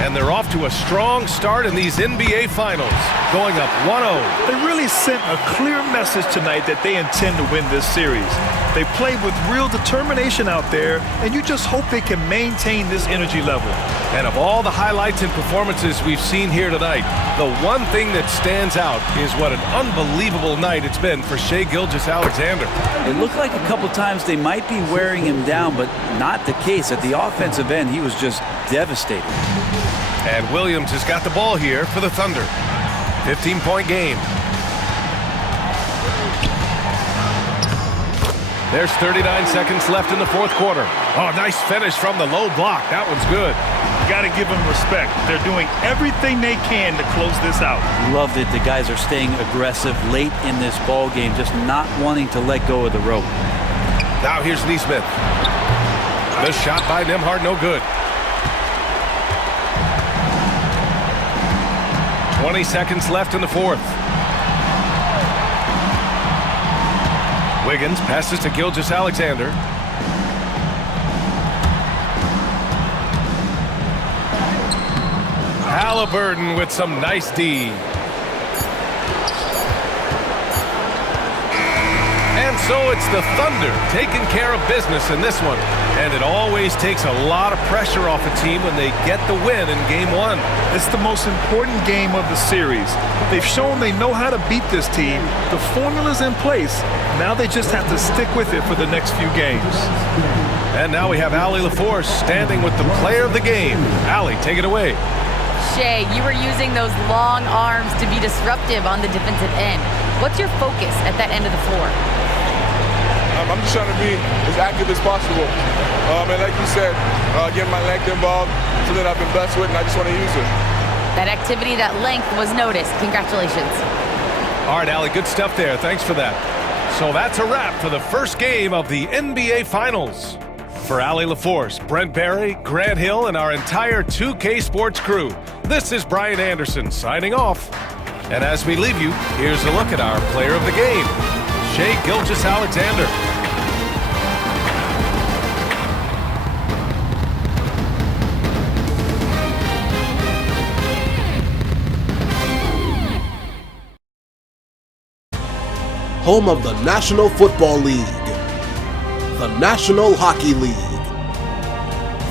And they're off to a strong start in these NBA Finals, going up 1-0. They really sent a clear message tonight that they intend to win this series. They played with real determination out there, and you just hope they can maintain this energy level. And of all the highlights and performances we've seen here tonight, the one thing that stands out is what an unbelievable night it's been for Shai Gilgeous-Alexander. It looked like a couple times they might be wearing him down, but not the case. At the offensive end, he was just devastating. And Williams has got the ball here for the Thunder. 15-point game. There's 39 seconds left in the fourth quarter. Oh, nice finish from the low block. That one's good. You got to give them respect. They're doing everything they can to close this out. Love that the guys are staying aggressive late in this ball game, just not wanting to let go of the rope. Now here's Neesmith. The shot by Nembhard, no good. 20 seconds left in the fourth. Wiggins passes to Gilgeous-Alexander. Halliburton with some nice D. And so it's the Thunder taking care of business in this one. And it always takes a lot of pressure off a team when they get the win in Game 1. It's the most important game of the series. They've shown they know how to beat this team. The formula's in place. Now they just have to stick with it for the next few games. And now we have Allie LaForce standing with the player of the game. Allie, take it away. Shai, you were using those long arms to be disruptive on the defensive end. What's your focus at that end of the floor? I'm just trying to be as active as possible. And like you said, getting my length involved, something I've been blessed with, and I just want to use it. That activity, that length was noticed. Congratulations. All right, Allie, good stuff there. Thanks for that. So that's a wrap for the first game of the NBA Finals. For Allie LaForce, Brent Barry, Grant Hill, and our entire 2K Sports crew, this is Brian Anderson signing off. And as we leave you, here's a look at our player of the game, Shai Gilgeous-Alexander. Home of the National Football League, the National Hockey League,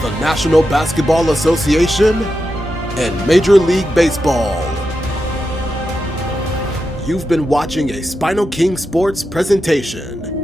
the National Basketball Association, and Major League Baseball. You've been watching a SpinoKing Sports presentation.